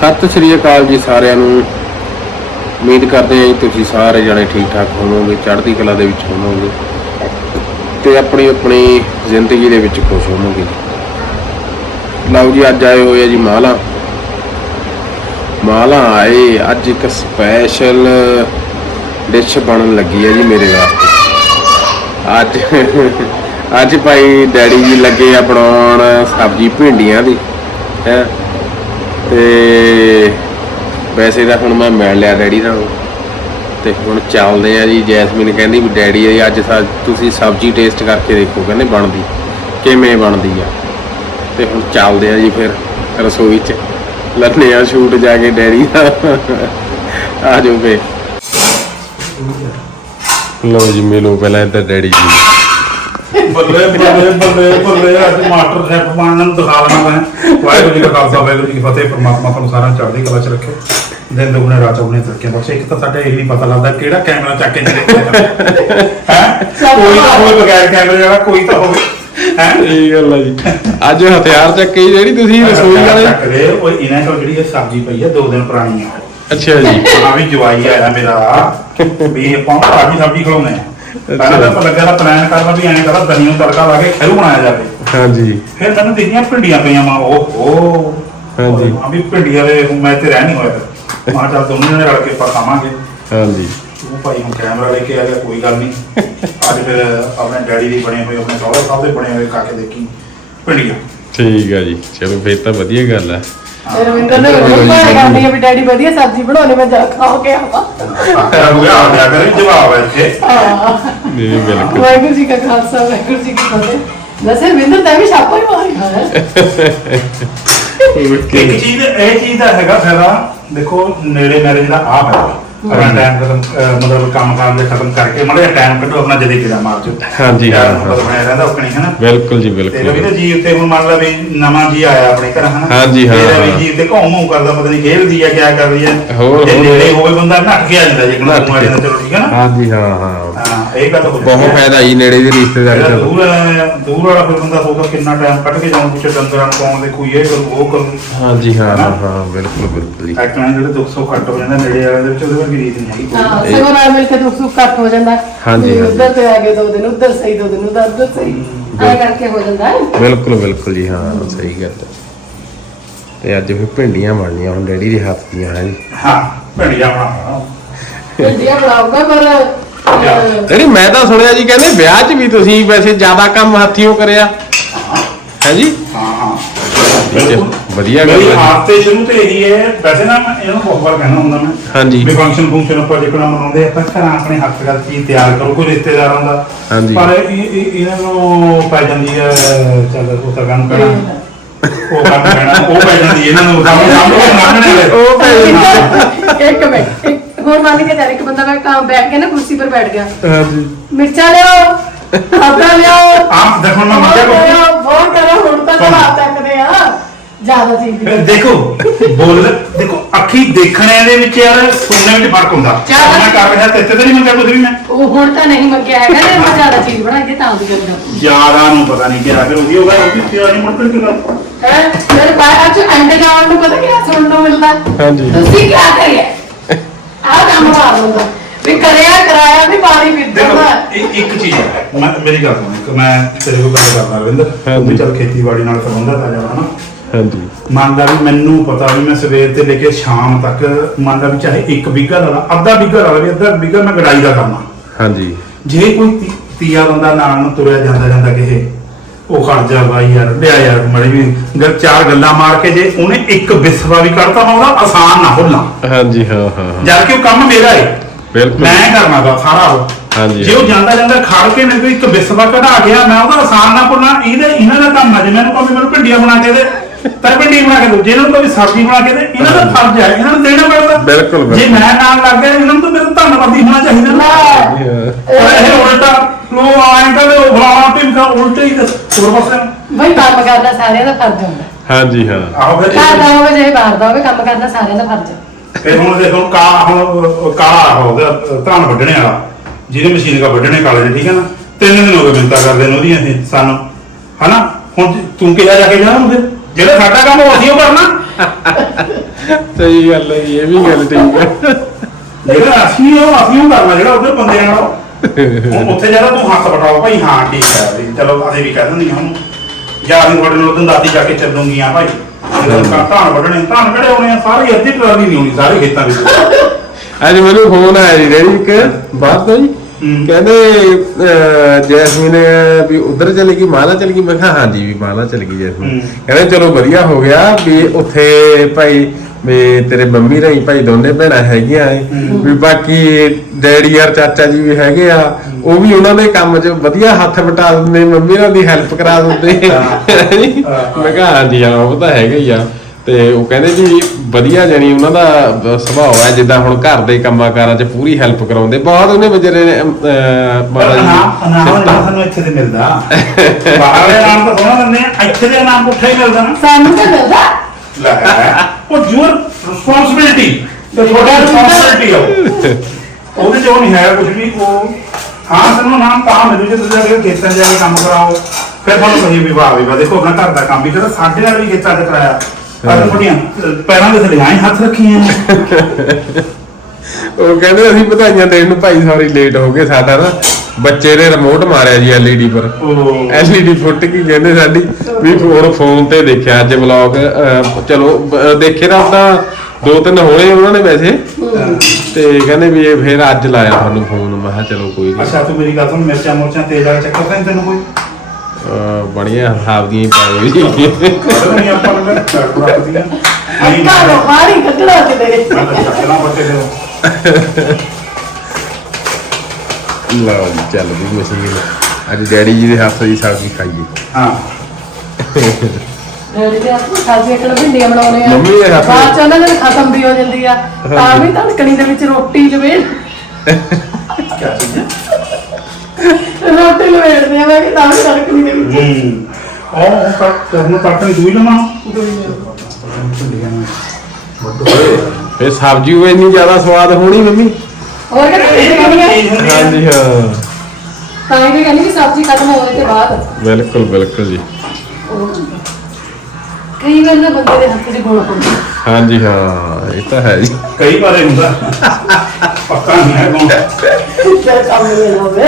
ਸਤਿ ਸ੍ਰੀ ਅਕਾਲ ਜੀ ਸਾਰਿਆਂ ਨੂੰ। ਉਮੀਦ ਕਰਦੇ ਹਾਂ ਜੀ ਤੁਸੀਂ ਸਾਰੇ ਜਣੇ ਠੀਕ ਠਾਕ ਹੋਵੋਗੇ, ਚੜ੍ਹਦੀ ਕਲਾ ਦੇ ਵਿੱਚ ਹੋਵੋਗੇ ਤੇ ਆਪਣੀ ਆਪਣੀ ਜ਼ਿੰਦਗੀ ਦੇ ਵਿੱਚ ਖੁਸ਼ ਹੋਵੋਗੇ ਲਓ ਜੀ, ਅੱਜ ਆਏ ਹੋਏ ਆ ਜੀ ਮਾਲਾ। ਮਾਲਾ ਆਏ, ਅੱਜ ਇੱਕ ਸਪੈਸ਼ਲ ਡਿਸ਼ ਬਣਨ ਲੱਗੀ ਹੈ ਜੀ ਮੇਰੇ ਵਾਸਤੇ। ਅੱਜ ਅੱਜ ਭਾਈ ਡੈਡੀ ਜੀ ਲੱਗੇ ਆ ਬਣਾਉਣ ਸਬਜ਼ੀ ਭਿੰਡੀਆਂ ਦੀ, ਹੈ। ਤੇ ਵੈਸੇ ਤਾਂ ਹੁਣ ਮੈਂ ਮਿਲ ਲਿਆ ਡੈਡੀ ਨਾਲ। ਤੇ ਹੁਣ ਚੱਲਦੇ ਆ ਜੀ, ਜੈਸਮੀਨ ਕਹਿੰਦੀ ਵੀ ਡੈਡੀ ਜੀ ਅੱਜ ਸਾ- ਤੁਸੀਂ ਸਬਜ਼ੀ ਟੇਸਟ ਕਰਕੇ ਦੇਖੋ, ਕਹਿੰਦੇ ਬਣਦੀ। ਕਿਵੇਂ ਬਣਦੀ ਆ। ਤੇ ਹੁਣ ਚੱਲਦੇ ਆ ਜੀ ਫਿਰ ਰਸੋਈ 'ਚ। ਲੱਨੇ ਆ ਸ਼ੂਟ ਜਾ ਕੇ ਡੈਡੀ ਦਾ। ਆ ਜਾਓ ਫੇ ਲੋ ਜੀ, ਮਿਲੋ ਪਹਿਲਾਂ ਇੱਧਰ ਡੈਡੀ ਜੀ ਬੱਲੇ ਬੱਲੇ ਬੱਲੇ ਬੱਲੇ ਅੱਜ ਮਾਸਟਰ ਸ਼ੈਫ ਬਣਨ ਨੂੰ ਦਿਖਾ ਦੇਣਾ ਮੈਂ। ਵਾਹਿਗੁਰੂ ਜੀ ਕਾ ਖਾਲਸਾ ਵਾਹਿਗੁਰੂ ਜੀ ਕੀ ਫਤਿਹ। ਪ੍ਰਮਾਤਮਾ ਤੁਹਾਨੂੰ ਸਾਰਿਆਂ ਚੜ੍ਹਦੀ ਕਲਾ ਚ ਰੱਖੇ। ਦਿਨ ਦੁਗਣੇ ਰਾਤ ਚੌਗੁਣੇ ਤਰੱਕੀਆਂ ਬਖਸ਼ੇ। ਇੱਕ ਤਾਂ ਸਾਡੇ ਇਹ ਨਹੀਂ ਪਤਾ ਲੱਗਦਾ ਕਿਹੜਾ ਕੈਮਰਾ ਚੱਕ ਕੇ ਜਿਹੜੇ ਹੈ? ਕੋਈ ਤਾਂ ਹੋਵੇ ਬਗੈਰ ਕੈਮਰੇ ਵਾਲਾ ਕੋਈ ਤਾਂ ਹੋਵੇ। ਹੈ? ਇਹ ਗੱਲ ਆ ਜੀ। ਅੱਜ ਹਥਿਆਰ ਚੱਕੇ ਹੀ ਜਿਹੜੀ ਤੁਸੀਂ ਰਸੋਈ ਵਾਲੇ ਚੱਕਦੇ ਉਹ ਇਹਨਾਂ ਕੋਲ ਜਿਹੜੀ ਇਹ ਸਬਜ਼ੀ ਪਈ ਹੈ ਦੋ ਦਿਨ ਪੁਰਾਣੀ ਆ। ਅੱਛਾ ਜੀ। ਆ ਵੀ ਜਵਾਈ ਆਇਆ ਮੇਰਾ। ਵੀ ਆਪਾਂ ਭਾਜੀ ਸਬਜ਼ੀ ਖਵਾਉਣੇ ਆ। ਪਹਿਲਾਂ ਤਾਂ ਆਪਾਂ ਲੱਗਾ ਦਾ ਪਲਾਨ ਕਰਨਾ ਵੀ ਐਂ ਕਰਾ ਦਹੀਂ ਨੂੰ ਤੜਕਾ ਲਾ ਕੇ ਖਰੂ ਬਣਾਇਆ ਜਾਵੇ। ਹਾਂਜੀ। ਫਿਰ ਮੈਨੂੰ ਦਿਖੀਆਂ ਭਿੰਡੀਆਂ ਪਈਆਂ ਮਾ ਉਹ ਹੋ। ਹਾਂਜੀ। ਆ ਵੀ ਭਿੰਡੀਆਂ ਦੇ ਮੈਂ ਤੇ ਰਹਿ ਨਹੀਂ ਹੋਇਆ ਫਿਰ। ਮਾਂ ਚੱਲ ਦੋਨੇ ਜਣੇ ਰਲ ਕੇ ਆਪਾਂ ਖਾਵਾਂਗੇ। ਹਾਂਜੀ। ਉਹ ਭਾਈ ਹੁਣ ਕੈਮਰਾ ਲੈ ਕੇ ਆ ਗਿਆ ਕੋਈ ਗੱਲ ਨਹੀਂ। ਅੱਜ ਫਿਰ ਆਪਣੇ ਡੈਡੀ ਦੀ ਬਣੇ ਹੋਏ ਆਪਣੇ ਸਹੁਰਾ ਸਾਹਿਬ ਦੇ ਬਣੇ ਹੋਏ ਖਾ ਕੇ ਦੇਖੀ ਭਿੰਡੀਆਂ। ਠੀਕ ਆ ਜੀ। ਚਲੋ ਫੇਰ ਤਾਂ ਵਧੀਆ ਗੱਲ ਆ ਰਵਿੰਦਰ ਨੇ ਰੋਜ਼ ਬਾਹਰ ਕਰਦੀ ਹੈ। ਵੀ ਡੈਡੀ ਵਧੀਆ ਸਬਜ਼ੀ ਬਣਾਉਣੀ ਮੈਂ ਜਾ ਖਾ ਕੇ ਆਵਾਂ। ਆਖਿਆ ਹੋ ਗਿਆ ਆ ਗਿਆ ਕਰੇ ਜਵਾਬ ਹੈ। ਇੱਥੇ ਇਹ ਬਿਲਕੁਲ। ਵਾਹਿਗੁਰੂ ਜੀ ਕਾ ਖਾਲਸਾ ਵਾਹਿਗੁਰੂ ਜੀ ਕੀ ਫਤਿਹ। ਵੈਸੇ ਰਵਿੰਦਰ ਤਾਂ ਵੀ ਛਾਪਾ ਹੀ ਮਾਰਿਆ ਹੈ ਓਕੇ ਇੱਕ ਚੀਜ਼ ਇਹ ਚੀਜ਼ ਦਾ ਹੈਗਾ ਫਾਇਦਾ। ਦੇਖੋ ਨੇੜੇ ਮੇਰੇ ਜਿਹੜਾ ਆਪ ਹੈ ਆਪਣਾ ਟਾਈਮ ਖਤਮ ਅਹ ਮਤਲਬ ਕੰਮ ਕਰਨ ਦੇ ਖਤਮ ਕਰਕੇ ਮੜੇ ਟਾਈਮ ਕੱਢੋ ਆਪਣਾ ਜਦੇ ਕਿਦਾ ਮਾਰ ਚੋ ਹਾਂਜੀ, ਹਾਂ, ਹਾਂ। ਮਤਲਬ ਬਣਿਆ ਰਹਿੰਦਾ ਉਕਣੀ ਹੈ ਨਾ ਬਿਲਕੁਲ ਜੀ ਤੇ ਬਿਲਕੁਲ ਤਾਂ ਜੀ ਉੱਤੇ ਹੁਣ ਮੰਨ ਲਾ ਵੀ ਨਵਾਂ ਜੀ ਆਇਆ ਆਪਣੇ ਘਰ ਹਨਾ ਹਾਂਜੀ, ਹਾਂ, ਤੇ ਰਵੀ ਹਾਂ। ਜੀ ਉੱਤੇ ਘੁੰਮ ਘੁੰਮ ਕਰਦਾ ਪਤਾ ਨਹੀਂ ਖੇਲਦੀ ਆ ਕਿਆ ਕਰ ਰਹੀ ਹੈ ਹੋਰ, ਜੇ ਹੋਰ। ਨੇੜੇ ਹੋਵੇ ਬੰਦਾ ਨੱਠ ਕੇ ਆ ਜਾਂਦਾ ਜੇ ਨੱਠ ਮਾਰੇ ਕੇ। ਚਲੋ ਠੀਕ ਹੈ ਨਾ ਹਾਂਜੀ ਹਾਂ ਹਾਂ ਹਾਂ ਇਹ ਗੱਲ ਹੋ ਬਹੁਤ ਹੈ। ਫਾਇਦਾ ਜੀ ਨੇੜੇ ਦੇ ਰਿਸ਼ਤੇਦਾਰੀ ਦਾ ਦੂਰ ਵਾਲਾ ਦੂਰ ਵਾਲਾ ਫਿਰ ਬੰਦਾ ਹੋਊਗਾ ਕਿੰਨਾ ਟਾਈਮ ਕੱਢ ਕੇ ਜਾਊਂ ਪਿੱਛੇ ਡੰਗਰਾਂ ਨੂੰ ਪਾਉਣ ਦੇ ਕੋਈ ਇਹ ਕਰੂ ਉਹ ਕਰੂ ਹਾਂਜੀ ਹਾਂ ਹਾਂ ਹਾਂ ਬਿਲਕੁਲ ਬਿਲਕੁਲ ਜੀ। ਐਕਟਰਾਂ ਦੇ ਜਿਹੜੇ 200 ਘੱਟ ਹੋ ਜਾਂਦਾ ਨੇੜੇ ਵਾਲੇ ਦੇ ਵਿੱਚ ਉਹਦੇ ਵਰਗੀ ਰੀਤ ਨਹੀਂ ਹੈਗੀ। ਹਾਂ ਸਗੋਂ ਨਾਲ ਮਿਲ ਕੇ ਦੁੱਖ ਸੁੱਖ ਘੱਟ ਹੋ ਜਾਂਦਾ। ਵੀ ਹਾਂਜੀ। ਉੱਧਰ ਤੇ ਆ ਗਏ ਦੋ ਦਿਨ ਉੱਧਰ ਸਹੀ ਦੋ ਦਿਨ ਉੱਧਰ ਉੱਧਰ ਸਹੀ। ਐ ਕਰਕੇ ਹੋ ਜਾਂਦਾ ਹੈ। ਬਿਲਕੁਲ ਬਿਲਕੁਲ ਜੀ ਹਾਂ ਸਹੀ ਗੱਲ ਹੈ। ਤੇ ਅੱਜ ਫਿਰ ਭਿੰਡੀਆਂ ਬਣਨੀਆਂ ਹੁਣ ਡੈਡੀ ਦੇ ਹੱਥ ਦੀਆਂ ਹੈ ਜੀ। ਹਾਂ ਭਿੰਡੀਆਂ ਬਣਾ ਇੰਡੀਆ ਬਣਾਉਗਾ ਪਰ ਡੈਡੀ ਮੈਂ ਤਾਂ ਸੁਣਿਆ ਜੀ ਕਹਿੰਦੇ ਵਿਆਹ 'ਚ ਵੀ ਤੁਸੀਂ ਵੈਸੇ ਜ਼ਿਆਦਾ ਕੰਮ ਹੱਥੀਓ ਕਰਿਆ ਹੈ ਜੀ ਹਾਂ ਹਾਂ ਬਿਲਕੁਲ। ਵਧੀਆ ਗੱਲ ਮੇਰੀ ਹੈ। ਆਪ ਤੇ ਸ਼ੁਰੂ ਤੇ ਇਹੀ ਹੈ ਵੈਸੇ ਨਾ ਮੈਂ ਇਹਨੂੰ ਬਹੁਤ ਵਾਰ ਕਹਿਣਾ ਹੁੰਦਾ ਮੈਂ ਹਾਂਜੀ। ਵੀ ਫੰਕਸ਼ਨ ਫੰਕਸ਼ਨ ਆਪਾਂ ਜਿਕਣਾ ਮਨਾਉਂਦੇ ਆਪਾਂ ਘਰਾਂ ਆਪਣੇ ਹੱਥ ਦਾ ਚੀਜ਼ ਤਿਆਰ ਕਰੋ ਕੋਈ ਰਿਸ਼ਤੇਦਾਰਾਂ ਦਾ ਹਾਂਜੀ। ਪਰ ਇਹ ਇਹ- ਇਹਨਾਂ ਨੂੰ ਪੈ ਜਾਂਦੀ ਹੈ ਚੱਲ ਉਹ ਤਾਂ ਕੰਮ ਪੈਣਾ ਉਹ ਕੰਮ ਪੈਣਾ ਉਹ ਪੈ ਜਾਂਦੀ ਹੈ ਇਹਨਾਂ ਨੂੰ ਕੰਮ ਕੰਮ ਮੰਗਣੇ ਉਹ ਭੈਣ ਇੱਕ ਮਿੰਟ ਇੱਕ- ਹੋਰ ਮੰਨ ਕੇ ਚੱਲ ਇੱਕ ਬੰਦਾ ਬੈਠ ਕੇ ਬੈਠ ਕੇ ਨਾ ਕੁਰਸੀ ਪਰ ਬੈਠ ਗਿਆ। ਹਾਂਜੀ ਮਿਰਚਾਂ ਲਿਆਓ ਆਦਾ ਲਿਆਓ। ਆਪ ਦੇਖੋ ਨਾ ਕੋਈ ਲਿਆਓ, ਬਹੁਤ ਕਰੋ ਹੁਣ ਤਾਂ ਜਵਾਬ ਤੱਕਦੇ ਆ। ਜ਼ਿਆਦਾ ਚੀਜ਼ ਫਿਰ ਦੇਖੋ ਬੋਲ ਦੇਖੋ ਅੱਖੀ ਦੇਖਣੇ ਦੇ ਵਿੱਚ ਯਾਰ ਸੁਣਨੇ ਵਿੱਚ ਫ਼ਰਕ ਹੁੰਦਾ। ਜ਼ਿਆਦਾ- ਮੈਂ ਕਰ ਰਿਹਾ ਤੇ ਤੇ ਤਾਂ ਨਹੀਂ ਮੰਗਿਆ ਕੁਝ ਵੀ ਮੈਂ। ਉਹ ਹੁਣ ਤਾਂ ਨਹੀਂ ਮੰਗਿਆ ਹੈਗਾ ਨੇ ਮੈਂ ਜ਼ਿਆਦਾ ਚੀਜ਼ ਬਣਾਈ ਤਾਂ ਵੀ ਕਰਦਾ ਜ਼ਿਆਦਾ ਨੂੰ ਪਤਾ ਨਹੀਂ ਕਿਹਾ ਫਿਰ ਉਹਦੀ ਹੋਗਾ ਉਹ ਵੀ ਤਿਆਰ ਨਹੀਂ ਮੁੜ ਕੇ ਕਿਹਾ ਹੈ? ਮੇਰੇ ਬਾਹਰ ਅੱਜ ਅੰਡੇ ਜਾਣ ਨੂੰ ਪਤਾ ਕਿਆ ਸੁਣਨ ਨੂੰ ਮਿਲਦਾ? ਹਾਂਜੀ। ਤੁਸੀਂ ਕੀ ਕਰਿਆ ਆਹ ਕੰਮ ਮਾਰ ਲੰਦਾ ਵੀ ਕਰਿਆ ਕਰਾਇਆ ਵੀ ਪਾਣੀ ਪੀ ਦੇਖੋ ਜਾਂਦਾ ਇਹ ਇੱਕ ਚੀਜ਼ ਹੈ। ਮੈਂ ਮੇਰੀ ਗੱਲ ਸੁਣ ਇੱਕ। ਮੈਂ ਤੇਰੇ ਕੋਲ ਗੱਲ ਕਰਦਾ ਰਵਿੰਦਰ। ਹਾਂਜੀ। ਵੀ ਚੱਲ ਖੇਤੀਬਾੜੀ ਨਾਲ ਸੰਬੰਧਤ ਆ ਜਾਣਾ ਨਾ ਹਾਂਜੀ। ਮੰਨਦਾ ਵੀ ਮੈਨੂੰ ਪਤਾ ਵੀ ਮੈਂ ਸਵੇਰ ਤੇ ਲੈ ਕੇ ਸ਼ਾਮ ਤੱਕ ਮੰਨਦਾ ਵੀ ਚਾਹੇ ਇੱਕ ਬਿੱਗਾ ਲਾ ਲਾ ਅੱਧਾ ਬਿੱਗਾ ਲਾ ਲਾ ਵੀ ਅੱਧਾ ਬਿੱਗਾ ਮੈਂ ਗੜਾਈ ਦਾ ਕਰਨਾ। ਹਾਂਜੀ। ਜੇ ਕੋਈ ਤੀ- ਤੀਆ ਬੰਦਾ ਨਾਲ ਨੂੰ ਤੁਰਿਆ ਜਾਂਦਾ ਜਾਂਦਾ ਕਿਹੇ ਉਹ ਖੜ ਜਾ ਬਾਈ ਯਾਰ ਲਿਆ ਯਾਰ ਮੜੀ ਵੀ ਗੱਲ ਚਾਰ ਗੱਲਾਂ ਮਾਰ ਕੇ ਜੇ ਉਹਨੇ ਇੱਕ ਵਿਸਵਾ ਵੀ ਕੱਢਤਾ ਉਹਦਾ ਆਸਾਨ ਨਾ ਹੁੱਲਾ ਹਾਂਜੀ ਹਾਂ ਹਾਂ ਜਦ ਕਿ ਉਹ ਕੰਮ ਮੇਰਾ ਏ। ਬਿਲਕੁਲ। ਮੈਂ ਕਰਨਾ ਦਾ ਸਾਰਾ ਉਹ। ਹਾਂਜੀ। ਜੇ ਉਹ ਜਾਂਦਾ ਜਾਂਦਾ ਖੜ ਕੇ ਮੇਰੇ ਕੋਲ ਇੱਕ ਵਿਸਵਾ ਕਢਾ ਗਿਆ ਮੈਂ ਉਹਦਾ ਆਸਾਨ ਨਾ ਭੁੱਲਣਾ ਇਹਦੇ ਇਹਨਾਂ ਦਾ ਕੰਮ ਹੈ ਜੇ ਮੈਨੂੰ ਕਹੇ ਮੈਨੂੰ ਭਿੰਡੀਆਂ ਬਣਾ ਕੇ ਦੇ ਤਾਂ ਭਿੰਡੀ ਬਣਾ ਕੇ ਦੋ। ਜੇ ਇਹਨਾਂ ਨੂੰ ਕੋਈ ਸਬਜ਼ੀ ਬਣਾ ਕੇ ਦੇ ਇਹਨਾਂ ਦਾ ਫਰਜ਼ ਹੈ ਇਹਨਾਂ ਨੂੰ ਦੇਣਾ ਪੈਂਦਾ। ਬਿਲਕੁਲ। ਜੇ ਮੈਂ ਨਾਲ ਲੱਗ ਗਿਆ ਇਹਨਾਂ ਨੂੰ ਤਾਂ ਮੇਰਾ ਧੰਨਵਾਦੀ ਹੋਣਾ ਚਾਹੀਦਾ। ਨਾ ਇਹ ਉਲਟਾ ਲੋ ਆਏ ਤਾਂ ਉਹ ਫਲਾਣਾ ਟਿਮਕਾ ਉਲਟਾ ਹੀ ਹੋਰ ਪਾਸੇ ਨੂੰ। ਬਈ ਕੰਮ ਕਰਨਾ ਸਾਰਿਆਂ ਦਾ ਫਰਜ਼ ਹੁੰਦਾ। ਹਾਂਜੀ ਹਾਂ। ਆਹੋ ਫਿਰ ਘਰ ਦਾ ਹੋਵੇ ਚਾਹੇ ਬਾਹਰ ਦਾ ਹੋਵੇ ਕੰਮ ਕਰਨਾ ਸਾਰਿਆਂ ਦਾ ਫਰਜ਼ ਹੈ। ਫਿਰ ਹੁਣ ਦੇਖੋ ਕਾ ਹੁਣ ਕਾਲਾ ਹੋ ਗਿਆ ਧਾਨ ਵੱਢਣੇ ਵਾਲਾ। ਜਿਹਨੇ ਮਸ਼ੀਨ ਕਾ ਵੱਢਣੇ ਕਾਲੇ ਨੇ ਠੀਕ ਹੈ ਨਾ? ਤਿੰਨ ਦਿਨ ਹੋ ਗਏ ਮਿੰਤਾ ਕਰਦੇ ਨੇ ਉਹਦੀਆਂ ਇਹ ਸਾਨੂੰ। ਹਨਾ? ਹੁਣ ਤੂੰ ਕਿਹਾ ਜਾ ਕੇ ਜਾਣਾ ਉਹਨੂੰ ਫਿਰ। ਜਿਹੜਾ ਸਾਡਾ ਕੰਮ ਉਹ ਅਸੀਂ ਉਹ ਕਰਨਾ। ਸਹੀ ਗੱਲ ਹੈ ਜੀ, ਇਹ ਵੀ ਗੱਲ ਠੀਕ ਹੈ। ਜਿਹੜਾ ਅਸੀਂ ਉਹ ਅਸੀਂ ਉਹ ਕਰਨਾ ਜਿਹੜਾ ਉਧਰ ਬੰਦੇ ਨਾਲ ਉਹ- ਉੱਥੇ ਜਿਹੜਾ ਤੂੰ ਹੱਥ ਵਟਾਓ ਭਾਈ ਹਾਂ ਠੀਕ ਹੈ ਵੀ ਚਲੋ ਅਸੀਂ ਵੀ ਕਹਿ ਦਿੰਦੇ ਹਾਂ ਉਹਨੂੰ। ਜਾਂ ਅਸੀਂ ਤੁਹਾਡੇ ਨਾਲ ਦੰਦਾਤੀ ਜਾ ਕੇ ਚੱਲੂਗੀ ਆ ਭਾਈ। ਜਦੋਂ ਕਾ ਧਾਨ ਵੱਢਣੇ ਧਾਨ ਕਿਹੜੇ ਹੋਣੇ ਆ? ਸਾਰੀ ਅੱਧੀ ਟਰਾਲੀ ਨਹੀਂ ਹੋਣੀ ਸਾਰੇ ਖੇਤਾਂ ਵਿੱਚ। ਅੱਜ ਮੈਨੂੰ ਫੋਨ ਆਇਆ ਜੀ ਡੈਡੀ ਇੱਕ ਬਾਹਰ ਤੋਂ ਜੀ। ਹੂੰ। ਕਹਿੰਦੇ ਅਹ, ਜੈਸਮੀਨ ਵੀ ਉਧਰ ਚਲੀ ਗਈ ਮਾਲਾ ਚਲੀ ਗਈ। ਮੈਂ ਕਿਹਾ ਹਾਂਜੀ ਵੀ ਮਾਲਾ ਚਲੀ ਗਈ ਜੈਸਮੀਨ। ਕਹਿੰਦੇ ਚਲੋ ਵਧੀਆ ਹੋ ਗਿਆ ਵੀ ਉੱਥੇ ਭਾਈ ਵੀ ਤੇਰੇ ਮੰਮੀ ਰਹੀ ਭਾਈ ਦੋਨੇ ਭੈਣਾਂ ਹੈਗੀਆਂ ਏ ਵੀ ਬਾਕੀ ਡੈਡੀ ਯਾਰ ਚਾਚਾ ਜੀ ਵੀ ਹੈਗੇ ਆ। ਉਹ ਵੀ ਉਹਨਾਂ ਦੇ ਕੰਮ 'ਚ ਵਧੀਆ ਹੱਥ ਵਟਾ ਦਿੰਦੇ ਮੰਮੀ ਨਾਲ ਦੀ ਹੈਲਪ ਕਰਾ ਦਿੰਦੇ। ਮੈਂ ਕਿਹਾ ਹਾਂਜੀ ਹਾਂ ਉਹ ਤਾਂ ਹੈਗਾ ਹੀ ਆ। ਤੇ ਉਹ ਕਹਿੰਦੇ ਜੀ ਵਧੀਆ ਜਾਨੀ ਉਹਨਾਂ ਦਾ ਸੁਭਾਅ ਹੈ ਜਿੱਦਾਂ ਹੁਣ ਘਰ ਦੇ ਕੰਮਾਂ ਕਾਰਾਂ 'ਚ ਪੂਰੀ ਹੈਲਪ ਕਰਾਉਂਦੇ। ਬਹੁਤ ਉਹਨੇ ਵਿਚਾਰੇ ਨੇ ਅਹ, ਮਾਤਾ ਜੀ ਨਾਮ ਨਾਮ ਸਿਫਤਾਂ। ਸਾਨੂੰ ਇੱਥੇ ਤੇ ਮਿਲਦਾ। ਬਾਹਰ ਦੇ ਨਾਮ ਤਾਂ ਸੋਹਣਾ ਦਿੰਦੇ ਆ ਇੱਥੇ ਦੇ ਨਾਮ ਪੁੱਠਾ ਹੀ ਮਿਲਦਾ ਨਾ। ਸਾਨੂੰ ਤਾਂ ਮਿਲਦਾ। ਲੈ ਉਹ ਯੂਅਰ ਰਿਸਪੌਂਸਿਬਿਲਟੀ ਤੇ ਤੁਹਾਡਾ ਰਿਸਪੌਂਸਿਬਿਲਟੀ ਆ ਉਹ। ਉਹਦੇ ਚ ਉਹ ਨਹੀਂ ਹੈ ਕੁਝ ਵੀ ਉਹ ਹਾਂ ਸਾਨੂੰ ਨਾਮ ਤਾਂ ਮਿਲੂ ਜੇ ਤੁਸੀਂ ਅਗਲੇ ਖੇਤਾਂ 'ਚ ਜਾ ਕੇ ਕੰਮ ਕਰਾਓ। ਫਿਰ ਤੁਹਾਨੂੰ ਕਹੀ ਵੀ ਵਾਹ ਵੀ ਵਾਹ ਦੇਖੋ ਆਪਣਾ ਘਰ ਦਾ ਕੰਮ ਵੀ ਕਰੋ ਸਾਡੇ ਨਾਲ ਵੀ ਖੇਤਾਂ 'ਚ ਕਰਾਇਆ। ਪਰ ਤੁਹਾਡੀਆਂ ਅਹ, ਪੈਰਾਂ ਦੇ ਥੱਲੇ ਆਏ ਹੱਥ ਰੱਖੀਆਂ। ਉਹ ਕਹਿੰਦੇ ਅਸੀਂ ਵਧਾਈਆਂ ਦੇਣ ਨੂੰ ਭਾਈ ਸੌਰੀ ਲੇਟ ਹੋ ਗਏ ਸਾਡਾ ਨਾ। ਬੱਚੇ ਨੇ ਰਿਮੋਟ ਮਾਰਿਆ ਜੀ ਐਲਈਡੀ ਪਰ। ਉਹ। ਐਲਈਡੀ ਫੁੱਟ ਗਈ ਕਹਿੰਦੇ ਸਾਡੀ। ਵੀ ਫੋਨ ਫੋਨ ਤੇ ਦੇਖਿਆ ਅੱਜ ਵਲੌਗ ਚਲੋ ਦੇਖੇ ਤਾਂ ਤਾਂ ਦੋ ਤਿੰਨ ਹੋਣੇ ਉਹਨਾਂ ਨੇ ਵੈਸੇ। ਤੇ ਕਹਿੰਦੇ ਵੀ ਇਹ ਫੇਰ ਅੱਜ ਲਾਇਆ ਤੁਹਾਨੂੰ ਫੋਨ ਮੈਂ ਕਿਹਾ ਚਲੋ ਕੋਈ ਨਹੀਂ ਅੱਛਾ ਤੂੰ ਮੇਰੀ ਗੱਲ ਸੁਣ ਮਿਰਚਾਂ ਮੁਰਚਾਂ ਤੇਜ਼ ਵਾਲਾ ਚੱਕਰ ਤਾਂ ਨੀ ਤੈਨੂੰ ਕੋਈ? ਬੜੀਆਂ ਹਿਸਾਬ ਦੀਆਂ ਹੀ ਪਾਏ ਜੀ ਨਹੀਂ ਆਪਾਂ ਨੂੰ ਕੱਟ ਰੱਖਦੀਆਂ ਨਹੀਂ ਘਰੋਂ ਬਾਹਰ ਹੀ ਕੱਢਣਾ ਕਿਤੇ। ਮੈਂ ਤਾਂ ਚੱਕਣਾ ਬੱਚੇ ਦੇ ਲਓ ਜੀ ਚੱਲਦੀ ਮਸ਼ੀਨ ਅੱਜ ਡੈਡੀ ਜੀ ਦੇ ਹੱਥ ਦੀ ਸਬਜ਼ੀ ਖਾਈਏ। ਹਾਂ। ਦੇ ਹੱਥ ਖਾਜੀ ਇੱਕ ਭਿੰਡੀਆਂ ਬਣਾਉਣੇ ਆ। ਮੰਮੀ ਦੇ ਹੱਥ ਬਾਅਦ ਚ ਉਹਨਾਂ ਦੇ ਖਤਮ ਵੀ ਹੋ ਜਾਂਦੀ ਆ। ਤਾਂ ਵੀ ਤੜਕਣੀ ਦੇ ਵਿੱਚ ਰੋਟੀ ਲਵੇੜ ਕਿਆ ਚੀਜ਼ ਹੈ ਰੋਟੀ ਲਵੇੜਦੇ ਆ ਮੈਂ ਕਿ ਤਾਂ ਵੀ ਤੜਕਣੀ ਦੇ ਵਿੱਚ ਹੂੰ। ਉਹ ਉਹ ਕੱਟ ਨੂੰ ਕੱਟ ਨਹੀਂ ਦੂਈ ਲਵਾਂ। ਇਹ ਸਬਜ਼ੀ ਉਹ ਇੰਨੀ ਜ਼ਿਆਦਾ ਸਵਾਦ ਹੋਣੀ ਮੰਮੀ। ਹੋਰ ਕਹਿੰਦੇ ਹਾਂਜੀ ਹਾਂ। ਤਾਂ ਇਹ ਕਹਿੰਦੀ ਕਿ ਸਬਜ਼ੀ ਖਤਮ ਹੋਣ ਤੇ ਬਾਅਦ। ਬਿਲਕੁਲ ਬਿਲਕੁਲ ਜੀ। ਕਈ ਵਾਰ ਨਾ ਬੰਦੇ ਦੇ ਹੱਥ 'ਚ ਗੁਣ ਹੁੰਦਾ ਹਾਂਜੀ ਹਾਂ ਇਹ ਤਾਂ ਹੈ ਜੀ। ਕਈ ਵਾਰੇ ਹੁੰਦਾ। ਪੱਕਾ ਨਹੀਂ ਹੈ ਕੌਣ ਤੇ ਕੰਮ ਨਹੀਂ ਹੋਵੇ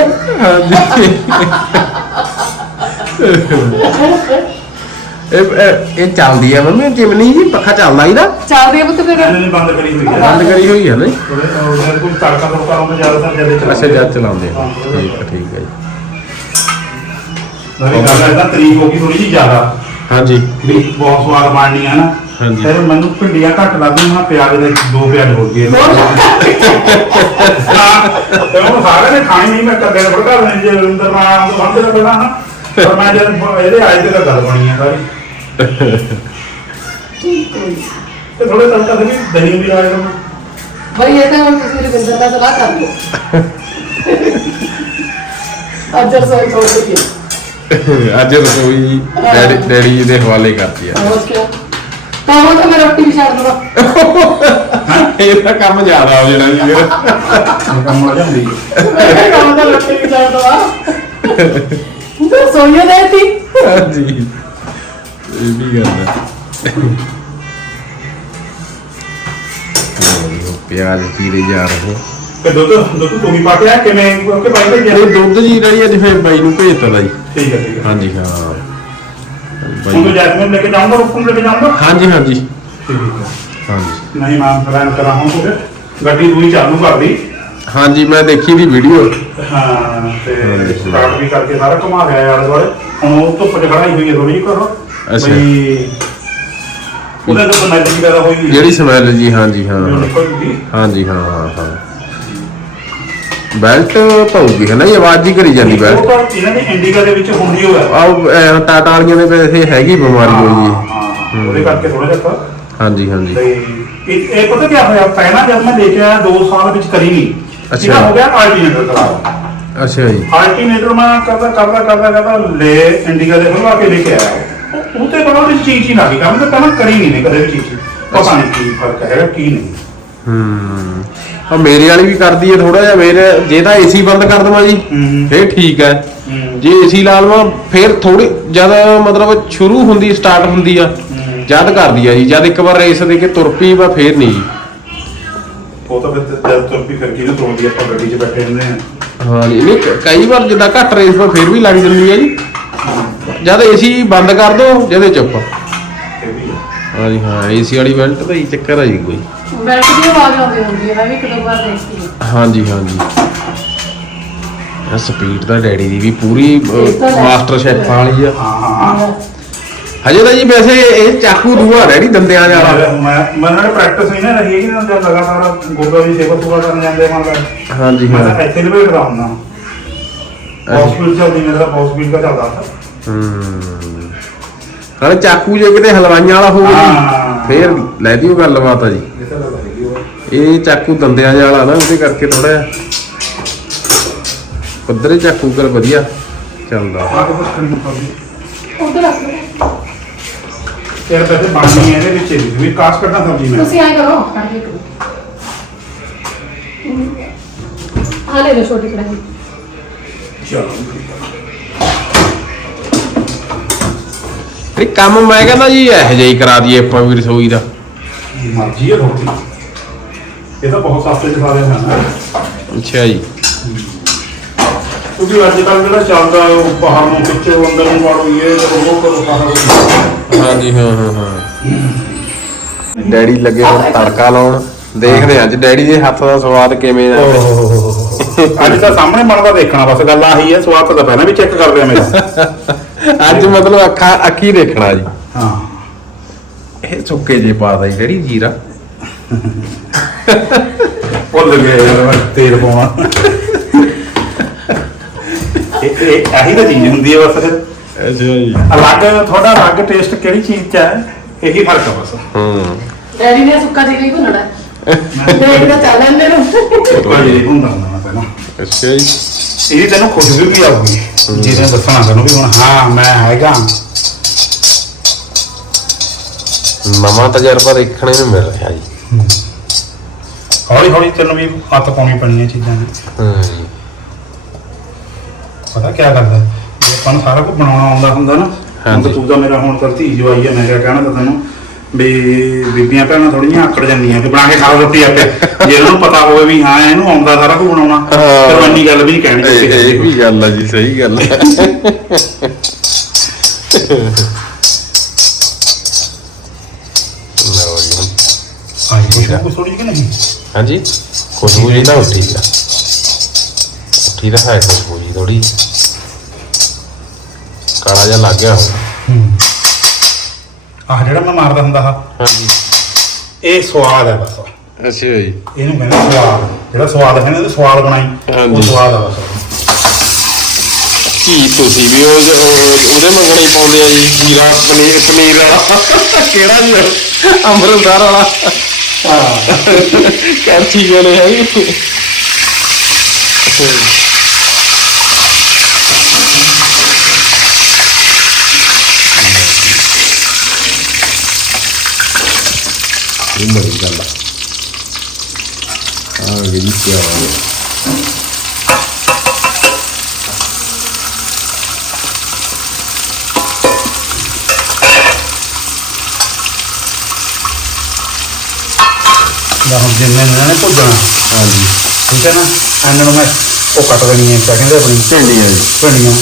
ਇਹ ਇਹ- ਇਹ ਚੱਲਦੀ ਆ ਮੰਮੀ ਚਿਮਨੀ ਜੀ ਪੱਖਾ ਚੱਲਦਾ ਇਹਦਾ ਚੱਲਦੇ ਆ ਪੁੱਤ ਫਿਰ ਇਹਨਾਂ ਬੰਦ ਕਰੀ ਹੋਈ ਹੈ ਬੰਦ ਕਰੀ ਹੋਈ ਹੈ ਨਾ ਜੀ? ਥੋੜੇ ਉਹਨਾਂ ਕੋਈ ਤੜਕਾ ਤੜਕਾ ਲਾਉਂਦੇ ਜ਼ਿਆਦਾਤਰ ਜਦੇ ਚਲਾਉਂਦੇ ਅੱਛਾ ਜਦ ਚਲਾਉਂਦੇ ਆ ਠੀਕ ਆ ਠੀਕ ਆ ਜੀ ਨਾਲੇ ਗੱਲ ਇਹਦਾ ਤਰੀਕ ਹੋ ਗਈ ਥੋੜੀ ਜਿਹੀ ਜ਼ਿਆਦਾ ਹਾਂਜੀ ਵੀ ਬਹੁਤ ਸਵਾਦ ਬਣਨੀ ਹੈ ਨਾ ਹਾਂਜੀ। ਫਿਰ ਮੈਨੂੰ ਭਿੰਡੀਆਂ ਘੱਟ ਲੱਗਦੀਆਂ ਮੈਂ ਪਿਆਜ਼ ਦੇ ਦੋ ਪਿਆਜ਼ ਹੋ ਗਏ ਤੇ ਉਹ ਸਾਰੇ ਨੇ ਖਾਣੀ ਨਹੀਂ ਮੈਂ ਕੱਢੇ ਫੜਕਾ ਲੈਣ ਜੇ ਅੰਦਰ ਮਾਂ ਤੋਂ ਬੰਦ ਨਾ ਪਰ ਮੈਂ ਜਦ ਇਹਦੇ ਆਏ ਤੇ ਤਾਂ ਗੱਲ ਬਣੀ ਹੈ ਸਾਰੀ। ਤੇ ਥੋੜੇ ਤੜਕਾ ਦੇ ਵੀ ਦਹੀਂ ਵੀ ਲਾਏ ਕਰਨਾ। ਬਈ ਇਹ ਤਾਂ ਹੁਣ ਤੁਸੀਂ ਰਵਿੰਦਰ ਦਾ ਸਲਾਹ ਕਰ ਲਓ। ਅੱਜ ਰਸੋਈ ਛੋੜ ਦਿੱਤੀ ਅੱਜ ਰਸੋਈ ਡੈਡੀ ਦੇ ਹਵਾਲੇ ਕਰਤੀ ਆ। ਹੋਰ ਕੀ ਤਾਂ ਹੁਣ ਤਾਂ ਮੈਂ ਰੋਟੀ ਵੀ ਛੱਡ ਦਵਾਂ। ਇਹ ਤਾਂ ਕੰਮ ਜ਼ਿਆਦਾ ਹੋ ਜਾਣਾ ਜੀ। ਫਿਰ ਇਹ ਕੰਮ ਆ ਜਾਂਦੀ ਹੈ। ਮੈਂ ਕੰਮ ਦਾ ਰੋਟੀ ਵੀ ਛੱਡ ਦਵਾਂ। ਰਸੋਈ ਦੇਤੀ। ਹਾਂਜੀ। ਇਹ ਵੀ ਗੱਲ ਹੈ। ਉਹ ਪਿਆਜ਼ ਚੀਰੇ ਜਾ ਰਹੇ। ਤੇ ਦੁੱਧ ਦੁੱਧ ਤੂੰ ਹੀ ਪਾ ਕੇ ਆ ਕਿਵੇਂ? ਕਿ ਭਾਈ ਭੇਜਿਆ। ਇਹ ਦੁੱਧ ਜੀ ਡੈਡੀ ਅੱਜ ਫਿਰ ਬਾਈ ਨੂੰ ਭੇਜਤਾ ਜੀ ਠੀਕ ਹੈ ਠੀਕ ਹੈ। ਹਾਂਜੀ ਹਾਂ। ਲੈ ਕੇ ਜਾਊਂਗਾ ਰੁਕਣ ਲੈ ਕੇ ਜਾਊਂਗਾ? ਹਾਂਜੀ ਹਾਂਜੀ। ਠੀਕ ਹੈ। ਹਾਂਜੀ। ਨਹੀਂ ਮੈਂ ਪਲਾਨ ਕਰਾਂ ਹੁਣ ਫਿਰ ਗੱਡੀ ਦੂਈ ਚਾਲੂ ਕਰ ਦੀ ਹਾਂਜੀ ਮੈਂ ਦੇਖੀ ਦੀ ਵੀਡੀਓ ਹਾਂ ਤੇ। ਸਟਾਰਟ ਵੀ ਕਰਕੇ ਸਾਰਾ ਘੁਮਾ ਗਿਆ ਆਲੇ ਦੁਆਲੇ। ਹੁਣ ਉਹ ਧੁੱਪ ਚ ਖੜਾਈ ਹੋਈ ਹੈ ਥੋੜੀ ਜਿਹੀ ਕਰੋ ਅੱਛਾ। ਬਈ ਉਹਦੇ ਤੋਂ ਮੈਜਿਕ ਵਗੈਰਾ ਹੋਈ ਹੋਈ ਹੈ। ਜਿਹੜੀ ਸਮੈਲ ਜੀ ਹਾਂਜੀ ਹਾਂ। ਜੋ ਹਾਂ। ਨਿਕਲ ਜੂਗੀ ਹਾਂਜੀ ਹਾਂ ਹਾਂ ਹਾਂ। ਬੈਲਟ ਪਾਉਗੀ ਹੈ ਨਾ ਇਹ ਆਵਾਜ਼ ਹੀ ਕਰੀ ਜਾਂਦੀ ਉਹ ਬੈਲਟ। ਤਾਂ ਇਹਨਾਂ ਦੇ ਇੰਡੀਕਾ ਦੇ ਵਿੱਚ ਹੁੰਦੀ ਹੋਇਆ। ਆਹ ਟਾਟਾ ਵਾਲੀਆਂ ਦੇ ਵੈਸੇ ਹੈਗੀ ਬਿਮਾਰੀ ਹੋਈ। ਜੀ ਹਾਂ ਉਹਦੇ ਕਰਕੇ ਥੋੜਾ ਜਿਹਾ ਹਾਂਜੀ ਹਾਂਜੀ। ਤੇ ਇਹ ਇਹ ਪਤਾ ਕੀ ਹੋਇਆ? ਪਹਿਲਾਂ ਜਦ ਮੈਂ ਦੇਖਿਆ 2 ਸਾਲ ਵਿੱਚ ਕਰੀ ਨਹੀਂ। ਅੱਛਾ। ਹੋ ਗਿਆ ਆਲਟਰਨੇਟਰ ਕਰਾ ਅੱਛਾ ਜੀ। ਆਲਟਰਨੇਟਰ ਮੈਂ ਕਰਦਾ ਕਰਦਾ ਕਰਦਾ ਕਰਦਾ ਲੈ ਇੰਡੀਕਾ ਦੇ ਖਲਵਾ ਕੇ ਲੈ ਕੇ ਆਇਆ ਉਹ- ਉਹ ਤੇ ਬੜਾ ਉਹਦੀ ਚੀਜ਼ ਹੀ ਨਾ ਗਈ। ਕੰਮ ਤਾਂ ਪਹਿਲਾਂ ਕਰੀ ਨਹੀਂ ਨੇ ਕਦੇ ਵੀ ਚੀਜ਼। ਪਤਾ ਨਹੀਂ ਕੀ ਫ਼ਰਕ ਹੈਗਾ ਕੀ ਨਹੀਂ। ਹੂੰ। ਆ ਮੇਰੇ ਵਾਲੀ ਵੀ ਕਰਦੀ ਹੈ ਥੋੜਾ ਜਿਹਾ ਮੇਰੇ ਜੇ ਤਾਂ ਏਸੀ ਬੰਦ ਕਰ ਦਵਾਂ ਜੀ ਹੂੰ। ਫੇਰ ਠੀਕ ਹੈ। ਹੂੰ। ਜੇ ਏਸੀ ਲਾ ਲਵਾਂ ਫੇਰ ਥੋੜੀ ਜ਼ਿਆਦਾ ਮਤਲਬ ਸ਼ੁਰੂ ਹੁੰਦੀ ਸਟਾਰਟ ਹੁੰਦੀ ਆ। ਜਦ ਕਰਦੀ ਆ ਜੀ ਜਦ ਇੱਕ ਵਾਰ ਰੇਸ ਦੇ ਕੇ ਤੁਰ ਪਈ ਵਾ ਫੇਰ ਨਹੀਂ ਜੀ। ਉਹ ਤਾਂ ਫਿਰ ਜਦ ਤੁਰ ਵੀ ਫਿਰ ਕਿਹਨੂੰ ਤੋੜਦੀ ਆਪਾਂ ਗੱਡੀ 'ਚ ਬੈਠੇ ਹੁੰਦੇ ਆ ਹਾਂ ਜੀ ਨਹੀਂ ਕ- ਕਈ ਵਾਰ ਜਿੱਦਾਂ ਘੱਟ ਰੇਸ ਪਰ ਫੇਰ ਵੀ ਲੱਗ ਜਾਂਦੀ ਆ ਜੀ। ਜਦ ਏਸੀ ਬੰਦ ਕਰ ਦੋ ਜਦੇ ਚੁੱਪ ਇਹ ਵੀ ਆ। ਹਾਂ ਜੀ ਹਾਂ ਏਸੀ ਵਾਲੀ ਬੈਲਟ ਦਾ ਹੀ ਚੱਕਰ ਆ ਜੀ ਕੋਈ। ਬੈਲਟ ਦੀ ਆਵਾਜ਼ ਆਉਂਦੀ ਹੁੰਦੀ ਹੈ ਮੈਂ ਵੀ ਇੱਕ ਦੋ ਵਾਰ ਦੇਖੀ ਹੈ। ਹਾਂ ਜੀ ਹਾਂ ਜੀ ਇਹ ਸਪੀਡ ਤਾਂ ਡੈਡੀ ਦੀ ਵੀ ਪੂਰੀ ਇਹ ਤਾਂ ਲੈ- ਮਾਸਟਰ ਸ਼ੈਫ ਵਾਲੀ ਆ। ਹਾਂ ਹਾਂ ਹਾਂ। ਹਜੇ ਤਾਂ ਜੀ ਵੈਸੇ ਇਹ ਚਾਕੂ ਦੂਆ ਡੈਡੀ ਦੰਦਿਆਂ ਵਾਲਾ ਮੈਂ ਮੈਂ ਨਾਲ ਪ੍ਰੈਕਟਿਸ ਨਹੀਂ ਨਾ ਰਹੀ ਹੈ ਕਿ ਨਾ ਜਦ ਲਗਾਤਾਰ ਗੁਰਦੁਆਰੇ ਦੀ ਸੇਵਾ ਪੂਰਾ ਕਰਨ ਜਾਂਦੇ ਮੰਨ ਲੈ ਹਾਂ। ਜੀ ਮੈਂ ਹਾਂ ਤਾਂ ਇੱਥੇ ਲਵੇਟ ਦਾ ਹੁੰਦਾ। ਸਪੀਡ ਚੱਲਦੀ ਮੇਰਾ ਸਪੀਡ ਦਾ ਚੱਲਦਾ। ਹੂੰ। ਨਾਲੇ ਚਾਕੂ ਜੇ ਕਿਤੇ ਹਲਵਾਈਆਂ ਵਾਲਾ ਹੋਵੇ ਹਾਂ। ਫੇਰ ਲੈ ਦਿਓ ਗੱਲਬਾਤ ਆ ਜੀ। ਇਹ ਚਾਕੂ ਦੰਦਿਆਂ ਜਿਹਾ ਵਾਲਾ ਨਾ ਉਹਦੇ ਕਰਕੇ ਥੋੜਾ ਪੱਧਰੇ ਚਾਕੂ ਕਰ ਵਧੀਆ ਚੱਲਦਾ। ਉਧਰ ਰੱਖ ਲਓ ਯਾਰ ਪਹਿਲੇ ਬਾਣੀ ਹੈ ਇਹਦੇ ਵਿੱਚ ਵੀ ਵੀ ਕਾਸ ਕਰਨਾ ਸਬਜ਼ੀ ਮੈਂ। ਤੁਸੀਂ ਐਂ ਕਰੋ ਕੱਢ ਕੇ ਕਰੋ ਆ ਲੈ ਲਓ ਛੋਟੀ ਕੜਾਹੀ। ਚਲੋ। ਇਹ ਕੰਮ ਮੈਂ ਕਹਿੰਦਾ ਜੀ ਇਹੋ ਜਿਹਾ ਹੀ ਕਰਾ ਦਈਏ ਆਪਾਂ ਵੀ ਰਸੋਈ ਦਾ। ਮਰਜ਼ੀ ਹੈ ਰੋਟੀ। ਇਹ ਤਾਂ ਬਹੁਤ ਸਸਤੇ ਚ ਰਹੇ ਹਨ ਅੱਛਾ ਜੀ। ਕਿਉਂਕਿ ਅੱਜ ਕੱਲ ਜਿਹੜਾ ਚੱਲਦਾ ਉਹ ਬਾਹਰ ਨੂੰ ਖਿੱਚੋ ਅੰਦਰ ਨੂੰ ਵਾੜੋ ਇਹ ਕਰੋ ਉਹ ਕਰੋ ਸਾਰਾ ਕੁਝ ਹਾਂ। ਜੀ ਹਾਂ ਹਾਂ ਹਾਂ। ਡੈਡੀ ਲੱਗੇ ਹੁਣ ਤੜਕਾ ਲਾਉਣ। ਦੇਖਦੇ ਹਾਂ ਅੱਜ ਡੈਡੀ ਦੇ ਹੱਥ ਦਾ ਸਵਾਦ ਕਿਵੇਂ ਆ ਅੱਜ ਤਾਂ ਸਾਹਮਣੇ ਬਣਦਾ ਦੇਖਣਾ ਬਸ ਗੱਲ ਆਹੀ ਹੈ ਸਵਾਦ ਤਾਂ ਪਹਿਲਾਂ ਵੀ ਚੈੱਕ ਕਰਦੇ ਆ ਮੇਰਾ। ਅੱਜ ਮਤਲਬ ਅੱਖਾਂ ਅੱਖੀ ਦੇਖਣਾ ਜੀ। ਹਾਂ। ਇਹ ਸੁੱਕੇ ਜੇ ਪਾਦਾ ਜੀ ਡੈਡੀ ਜੀਰਾ। ਭੁੱਲ ਗਏ ਯਾਰ ਮੈਂ ਤੇਲ ਪਾਉਣਾ। ਇਹ ਇਹ ਆਹੀ ਤਾਂ ਚੀਜ਼ ਹੁੰਦੀ ਹੈ ਬਸ। ਫਿਰ ਅੱਛਾ ਜੀ। ਅਲੱਗ ਤੁਹਾਡਾ ਅਲੱਗ ਟੇਸਟ ਕਿਹੜੀ ਚੀਜ਼ 'ਚ ਹੈ? ਇਹੀ ਫ਼ਰਕ ਹੈ ਬਸ। ਹੂੰ ਡੈਡੀ ਨੇ ਸੁੱਕਾ ਜੀਰਾ ਹੀ ਭੁੰਨਣਾ। ਡੈਡੀ ਦਾ ਚੱਲ ਲੈਂਦੇ ਨੂੰ। ਕੋਈ ਨਹੀਂ ਹੁੰਦਾ ਹੁੰਦਾ ਮੈਂ ਪਹਿਲਾਂ। ਅੱਛਾ ਜੀ। ਇਹਦੀ ਤੈਨੂੰ ਖੁਸ਼ਬੂ ਵੀ ਆਊਗੀ। ਜਿਹਨੇ ਦੱਸਣਾ ਤੈਨੂੰ ਵੀ ਹੁਣ ਹਾਂ ਮੈਂ ਹੈਗਾ। ਨਵਾਂ ਤਜਰਬਾ ਦੇਖਣੇ ਨੂੰ ਮਿਲ ਰਿਹਾ ਜੀ। ਹੌਲੀ ਹੌਲੀ ਤੈਨੂੰ ਵੀ ਹੱਥ ਪਾਉਣੀ ਪੈਣੀ ਹੈ ਚੀਜ਼ਾਂ ਦੀ ਹਾਂ ਜੀ। ਪਤਾ ਕੀ ਕਰਦਾ ਜੇ ਆਪਾਂ ਨੂੰ ਸਾਰਾ ਕੁਝ ਬਣਾਉਣਾ ਆਉਂਦਾ ਹੁੰਦਾ ਨਾ ਹੁਣ। ਤਾਂ ਤੂੰ ਤਾਂ ਮੇਰਾ ਹੁਣ ਤਾਂ ਧੀ ਜਵਾਈ ਹੈ ਮੈਂ ਕਹਿਣਾ ਤਾਂ ਤੈਨੂੰ ਵੀ ਬੀਬੀਆਂ ਭੈਣਾਂ ਥੋੜੀਆਂ ਆਕੜ ਜਾਂਦੀਆਂ ਕਿ ਬਣਾ ਕੇ ਖਾ ਲਓ ਰੋਟੀ ਆਪੇ। ਜੇ ਉਹਨਾਂ ਪਤਾ ਹੋਵੇ ਵੀ ਹਾਂ ਇਹਨੂੰ ਆਉਂਦਾ ਸਾਰਾ ਕੁਝ ਬਣਾਉਣਾ ਹਾਂ। ਫਿਰ ਉਹ ਇੰਨੀ ਗੱਲ ਵੀ ਨਹੀਂ ਕਹਿਣੀ ਇਹ ਇਹ ਵੀ ਗੱਲ ਆ ਜੀ ਸਹੀ ਗੱਲ ਆ। ਲਓ ਜੀ ਹੁਣ। ਹਾਂ ਖੁਸ਼ਬੂ ਕੁਛ ਥੋੜੀ ਕਿ ਨਹੀਂ? ਹਾਂਜੀ? ਖੁਸ਼ਬੂ ਜੀ ਤਾਂ ਉੱਠੀ ਆ। ਉੱਠੀ ਤਾਂ ਹੈ ਖੁਸ਼ਬੂ ਜੀ ਥੋੜੀ ਕਾਲਾ ਜਿਹਾ ਲੱਗ ਗਿਆ ਹੁਣ। ਆਹ ਜਿਹੜਾ ਮੈਂ ਮਾਰਦਾ ਹੁੰਦਾ ਹਾਂ ਹਾਂਜੀ। ਇਹ ਸਵਾਦ ਹੈ ਬਸ। ਅੱਛਾ ਜੀ। ਇਹਨੂੰ ਕਹਿੰਦੇ ਸਵਾਦ। ਜਿਹੜਾ ਸਵਾਦ ਹੈ ਨਾ ਇਹਦਾ ਸਵਾਦ ਬਣਾਈ। ਉਹ ਹਾਂਜੀ। ਸਵਾਦ ਆ ਬਸ। ਕੀ ਤੁਸੀਂ ਵੀ ਉਹ ਜੋ ਉਹਦੇ ਮੰਗਣੇ ਪਾਉਂਦੇ ਆ ਜੀ? ਜੀਰਾ ਪਨੀਰ ਪਨੀਰ ਵਾਲਾ। ਕਿਹੜਾ ਜੀ ਉਹ? ਅੰਮ੍ਰਿਤਸਰ ਵਾਲਾ। ਹਾਂ ਕੈਂਚੀ ਕੋਲੇ ਹੈ ਜੀ। ਇਹ ਮਰੀ ਗੱਲ ਆ। ਆ ਗਈ ਜੀ ਪਿਆਰ ਜਾਂ ਹੁਣ ਜਿੰਨੇ ਨੇ ਨੇ ਭੁੱਜਣਾ ਹਾਂਜੀ ਠੀਕ ਹੈ ਨਾ ਇਹਨਾਂ ਨੂੰ ਮੈਂ ਉਹ ਕੱਟ ਦੇਣੀ ਹੈ ਕਿਆ ਕਹਿੰਦੇ ਆਪਣੀ ਭੇਂਡੀਆਂ ਜੀ